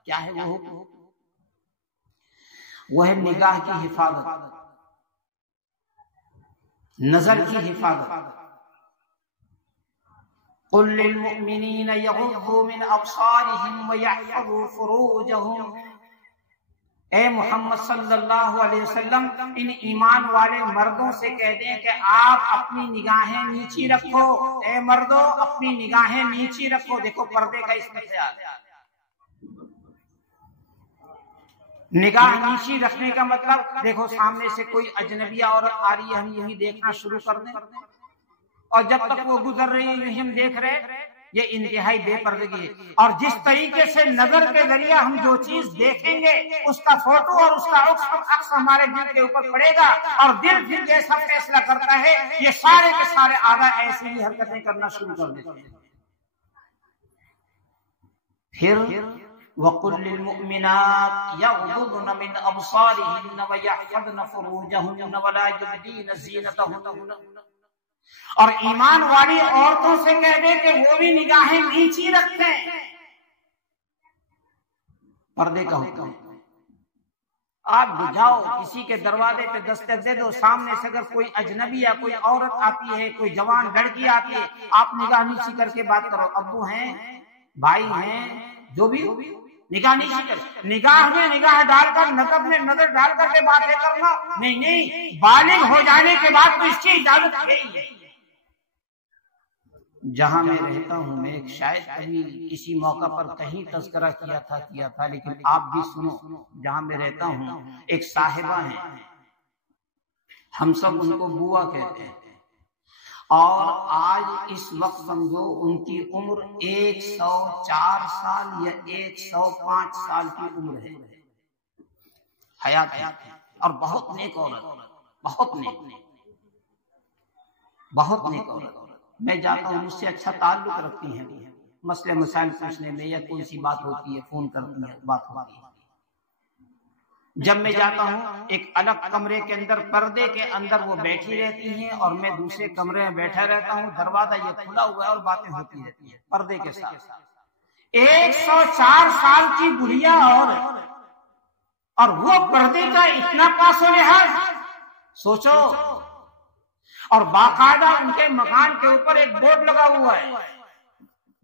کیا ہے وہ حکم؟ وہ ہے نگاہ کی حفاظت، نظر کی حفاظت۔ قل للمؤمنین یغضوا من ابصارهم ویحفظوا فروجهم، اے محمد صلی اللہ علیہ وسلم ان ایمان والے مردوں سے کہہ دیں کہ آپ اپنی نگاہیں نیچی رکھو، اے مردوں اپنی نگاہیں نیچی رکھو۔ دیکھو پردے کا اس میں خیال، نگاہ نیچی رکھنے کا مطلب دیکھو سامنے سے کوئی اجنبی عورت آ رہی ہے، ہم یہی دیکھنا شروع کر دیں، اور جب تک وہ گزر رہی ہے یہی ہم دیکھ رہے، یہ انتہائی بے پردگی ہے۔ اور جس طریقے سے نظر کے ذریعے ہم جو چیز دیکھیں گے اس کا فوٹو اور اس کا عکس ہمارے دل کے اوپر پڑے گا، اور دل پھر جیسا فیصلہ کرتا ہے یہ سارے کے سارے اعضاء ایسی ہی حرکتیں کرنا شروع کر دیتے ہیں۔ پھر وَقُلْ لِلْمُؤْمِنَاتِ يَغْضُضْنَ مِنْ أَبْصَارِهِنَّ وَيَحْفَظْنَ فُرُوجَهُنَّ وَلَا يُبْدِينَ زِينَتَهُنَّ، اور ایمان والی عورتوں سے کہہ دے کہ وہ بھی نگاہیں نیچی رکھیں، پردے کا حکم۔ آپ جاؤ کسی کے دروازے پہ دستک دے دو، سامنے سے اگر کوئی اجنبی یا کوئی عورت آتی ہے، کوئی جوان لڑکی آتی ہے، آپ نگاہ نیچی کر کے بات کرو، ابو ہیں بھائی ہیں جو بھی، نگاہ نیچی کر، نگاہ میں نگاہ ڈال کر، نظر میں نظر ڈال کر کے باتیں کرنا نہیں، بالغ ہو جانے کے بعد تو اس کی اجازت ہے ہی۔ جہاں میں رہتا ہوں، میں ایک شاید کبھی کسی موقع پر کہیں تذکرہ کیا تھا، لیکن آپ بھی سنو، جہاں میں رہتا ہوں ایک صاحبہ ہیں، ہم سب ان کو بوا کہتے ہیں، اور آج اس وقت سمجھو ان کی عمر 104 سال یا 105 سال کی عمر ہے، حیات ہے، اور بہت نیک عورت، بہت نیک عورت۔ میں جاتا ہوں، مجھ سے اچھا تعلق رکھتی ہیں، مسئلے مسائل پوچھنے میں یا کوئی سی بات ہوتی ہے فون کرتی ہے، بات ہوتی ہے۔ جب میں جاتا ہوں ایک الگ کمرے کے اندر، پردے کے اندر وہ بیٹھی رہتی ہیں اور میں دوسرے کمرے میں بیٹھا رہتا ہوں، دروازہ یہ کھلا ہوا ہے اور باتیں ہوتی رہتی ہیں پردے کے ساتھ۔ 104 سال کی بڑھیا عورت، اور وہ پردے کا اتنا پاس و لحاظ، سوچو۔ اور باقاعدہ ان کے مکان کے اوپر ایک بورڈ لگا ہوا ہے،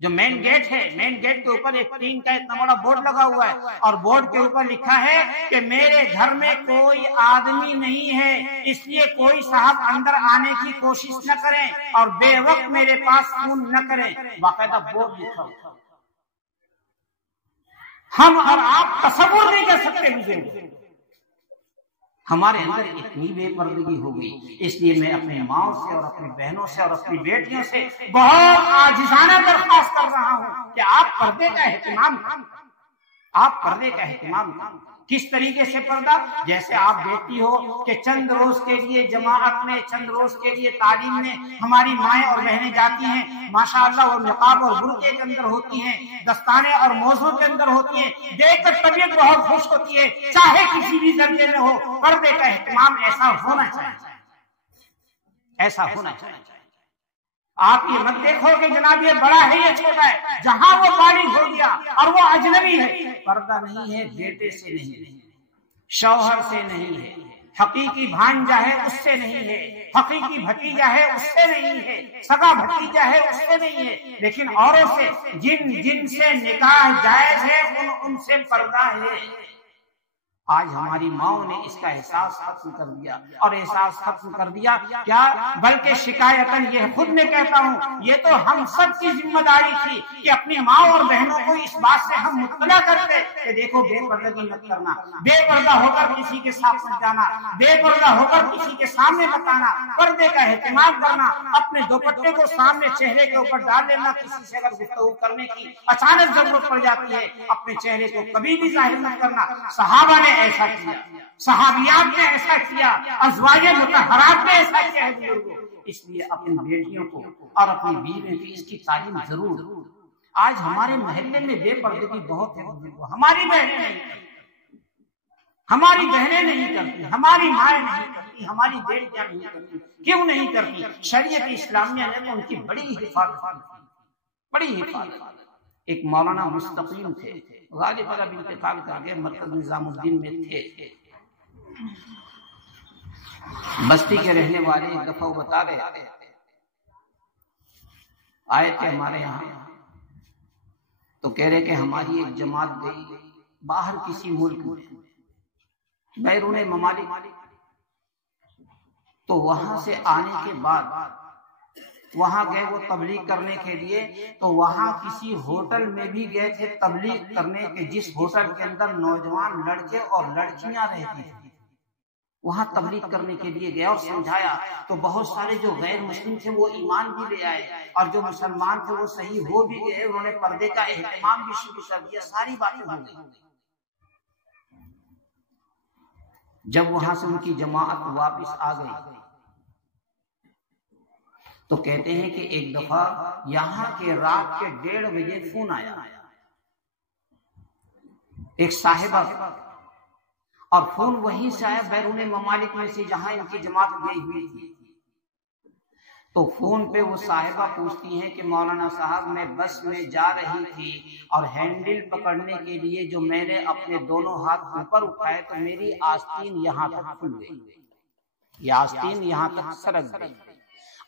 جو مین گیٹ ہے، مین گیٹ کے اوپر ایک ٹین کا اتنا بڑا بورڈ لگا ہوا ہے، اور بورڈ کے اوپر لکھا ہے کہ میرے گھر میں کوئی آدمی نہیں ہے، اس لیے کوئی صاحب اندر آنے کی کوشش نہ کریں اور بے وقت میرے پاس فون نہ کریں، باقاعدہ بورڈ لکھا ہوا۔ ہم اور آپ تصور نہیں کر سکتے مجھے، ہمارے اندر اتنی بے پردگی ہو گئی۔ اس لیے میں اپنے ماں سے اور اپنی بہنوں سے اور اپنی بیٹیوں سے بہت عاجزانہ درخواست کر رہا ہوں کہ آپ پردے کا اہتمام کریں، آپ پردے کا اہتمام کریں۔ کس طریقے سے پردہ؟ جیسے آپ دیکھتی ہو کہ چند روز کے لیے جماعت میں، چند روز کے لیے تعلیم میں ہماری مائیں اور بہنیں جاتی ہیں، ماشاءاللہ وہ نقاب اور برقعے کے اندر ہوتی ہیں، دستانے اور موزوں کے اندر ہوتی ہیں، دیکھ کر طبیعت بہت خوش ہوتی ہے، چاہے کسی بھی درجے میں ہو۔ پردے کا اہتمام ایسا ہونا چاہیے، ایسا ہونا چاہیے۔ آپ یہ مت دیکھو کہ جناب یہ بڑا ہے یہ چھوٹا ہے، جہاں وہ بالغ ہو گیا اور وہ اجنبی ہے، پردہ نہیں ہے، بیٹے سے نہیں ہے، شوہر سے نہیں ہے، حقیقی بھانجا ہے اس سے نہیں ہے، حقیقی بھتیجا ہے اس سے نہیں ہے، سگا بھتیجا ہے اس سے نہیں ہے، لیکن اوروں سے جن سے نکاح جائز ہے ان سے پردہ ہے۔ آج ہماری ماؤں نے اس کا احساس ختم کر دیا، اور احساس ختم کر دیا کیا بلکہ شکایتاً یہ خود میں کہتا ہوں، یہ تو ہم سب کی ذمہ داری تھی کہ اپنی ماؤں اور بہنوں کو اس بات سے ہم مطلع کرتے کہ دیکھو بے پردگی مت کرنا، بے پردہ ہو کر کسی کے ساتھ مت جانا، بے پردہ ہو کر کسی کے سامنے مت آنا، پردے کا اہتمام کرنا، اپنے دوپٹے کو سامنے چہرے کے اوپر ڈال لینا، کسی سے اگر گفتگو کرنے کی اچانک ضرورت پڑ جاتی ہے اپنے چہرے کو کبھی بھی ظاہر نہ کرنا۔ صحابہ نے ایسا کیا، صحابیات نے ایسا کیا، ازواج مطہرات نے ایسا کیا ہے بزرگوں۔ اس لیے اپنی بیٹیوں کو اور اپنی بیویوں کی اس کی تعلیم ضرور۔ آج ہمارے محلے میں بے پردگی بہت ہے بزرگوں، ہماری بہنیں نہیں کرتی، ہماری بہنیں نہیں کرتی، ہماری مائیں نہیں کرتی، ہماری بیٹیاں نہیں کرتی۔ کیوں نہیں کرتی؟ شریعت اسلامیہ نے تو ان کی بڑی حفاظت کی، بڑی حفاظت۔ ایک مولانا مستقیم تھے، غالب اب انتقال کر گئے، مرکز نظام الدین میں تھے، بستی کے رہنے والے، ایک دفعہ وہ بتا رہے آئے تھے ہمارے یہاں، تو کہہ رہے کہ ہماری ایک جماعت گئی باہر کسی ملک میں، بیرون ممالک، تو وہاں سے آنے کے بعد وہاں گئے وہ تبلیغ کرنے کے لیے، تو وہاں کسی ہوٹل میں بھی گئے تھے تبلیغ کرنے کے، جس ہوٹل کے اندر نوجوان لڑکے اور لڑکیاں رہتی تھیں، وہاں تبلیغ کرنے کے لیے گیا اور سمجھایا، تو بہت سارے جو غیر مسلم تھے وہ ایمان بھی لے آئے، اور جو مسلمان تھے وہ صحیح ہو بھی گئے، انہوں نے پردے کا اہتمام بھی شروع کر دیا، ساری باتیں ہو گئی۔ جب وہاں سے ان کی جماعت واپس آ گئی تو کہتے ہیں کہ ایک دفعہ یہاں کے رات کے 1:30 بجے فون آیا ایک صاحبہ، اور فون وہیں سے آیا بیرون ممالک میں سے جہاں ان کی جماعت گئی ہوئی تھی۔ تو فون پہ وہ صاحبہ پوچھتی ہیں کہ مولانا صاحب میں بس میں جا رہی تھی اور ہینڈل پکڑنے کے لیے جو میں نے اپنے دونوں ہاتھ اوپر اٹھائے تو میری آستین یہاں تک کھل گئی، یہ آستین یہاں تک سرک گئی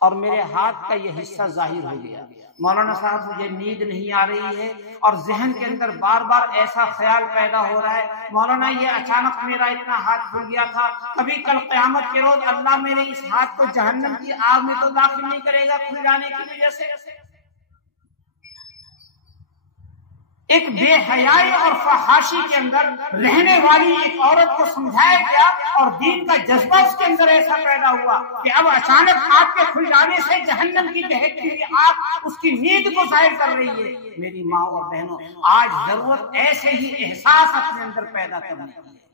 اور میرے ہاتھ کا یہ حصہ ظاہر ہو گیا۔ مولانا صاحب مجھے نیند نہیں آ رہی ہے اور ذہن کے اندر بار بار ایسا خیال پیدا ہو رہا ہے، مولانا یہ اچانک میرا اتنا ہاتھ کھل گیا تھا، کبھی کل قیامت کے روز اللہ میرے اس ہاتھ کو جہنم کی آگ میں تو داخل نہیں کرے گا کھل جانے کی وجہ سے۔ ایک بے حیائی اور فحاشی کے اندر رہنے والی ایک عورت کو سمجھایا گیا اور دین کا جذبہ اس کے اندر ایسا پیدا ہوا کہ اب اچانک آگ کے کھل جانے سے جہنم کی دہکتی ہوئی آگ اس کی نیند کو ظاہر کر رہی ہے۔ میری ماں اور بہنوں، آج ضرورت ایسے ہی احساس اپنے اندر پیدا کرنے کی ہے۔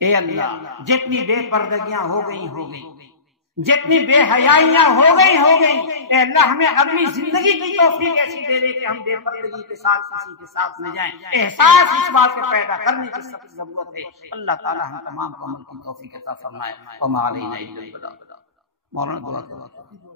اے اللہ، جتنی بے پردگیاں ہو گئی، جتنی بے حیائیاں ہو گئی، اے اللہ ہمیں اگلی زندگی کی توفیق ایسی دے دے کہ ہم بے پردگی کے ساتھ کسی کے ساتھ نہ جائیں۔ احساس اس بات کو پیدا کرنے کی سخت ضرورت ہے۔ اللہ تعالی ہم تمام کو عمل کی توفیق عطا فرمائے۔ وما علینا الا البلاغ۔ مولانا دعا کرو۔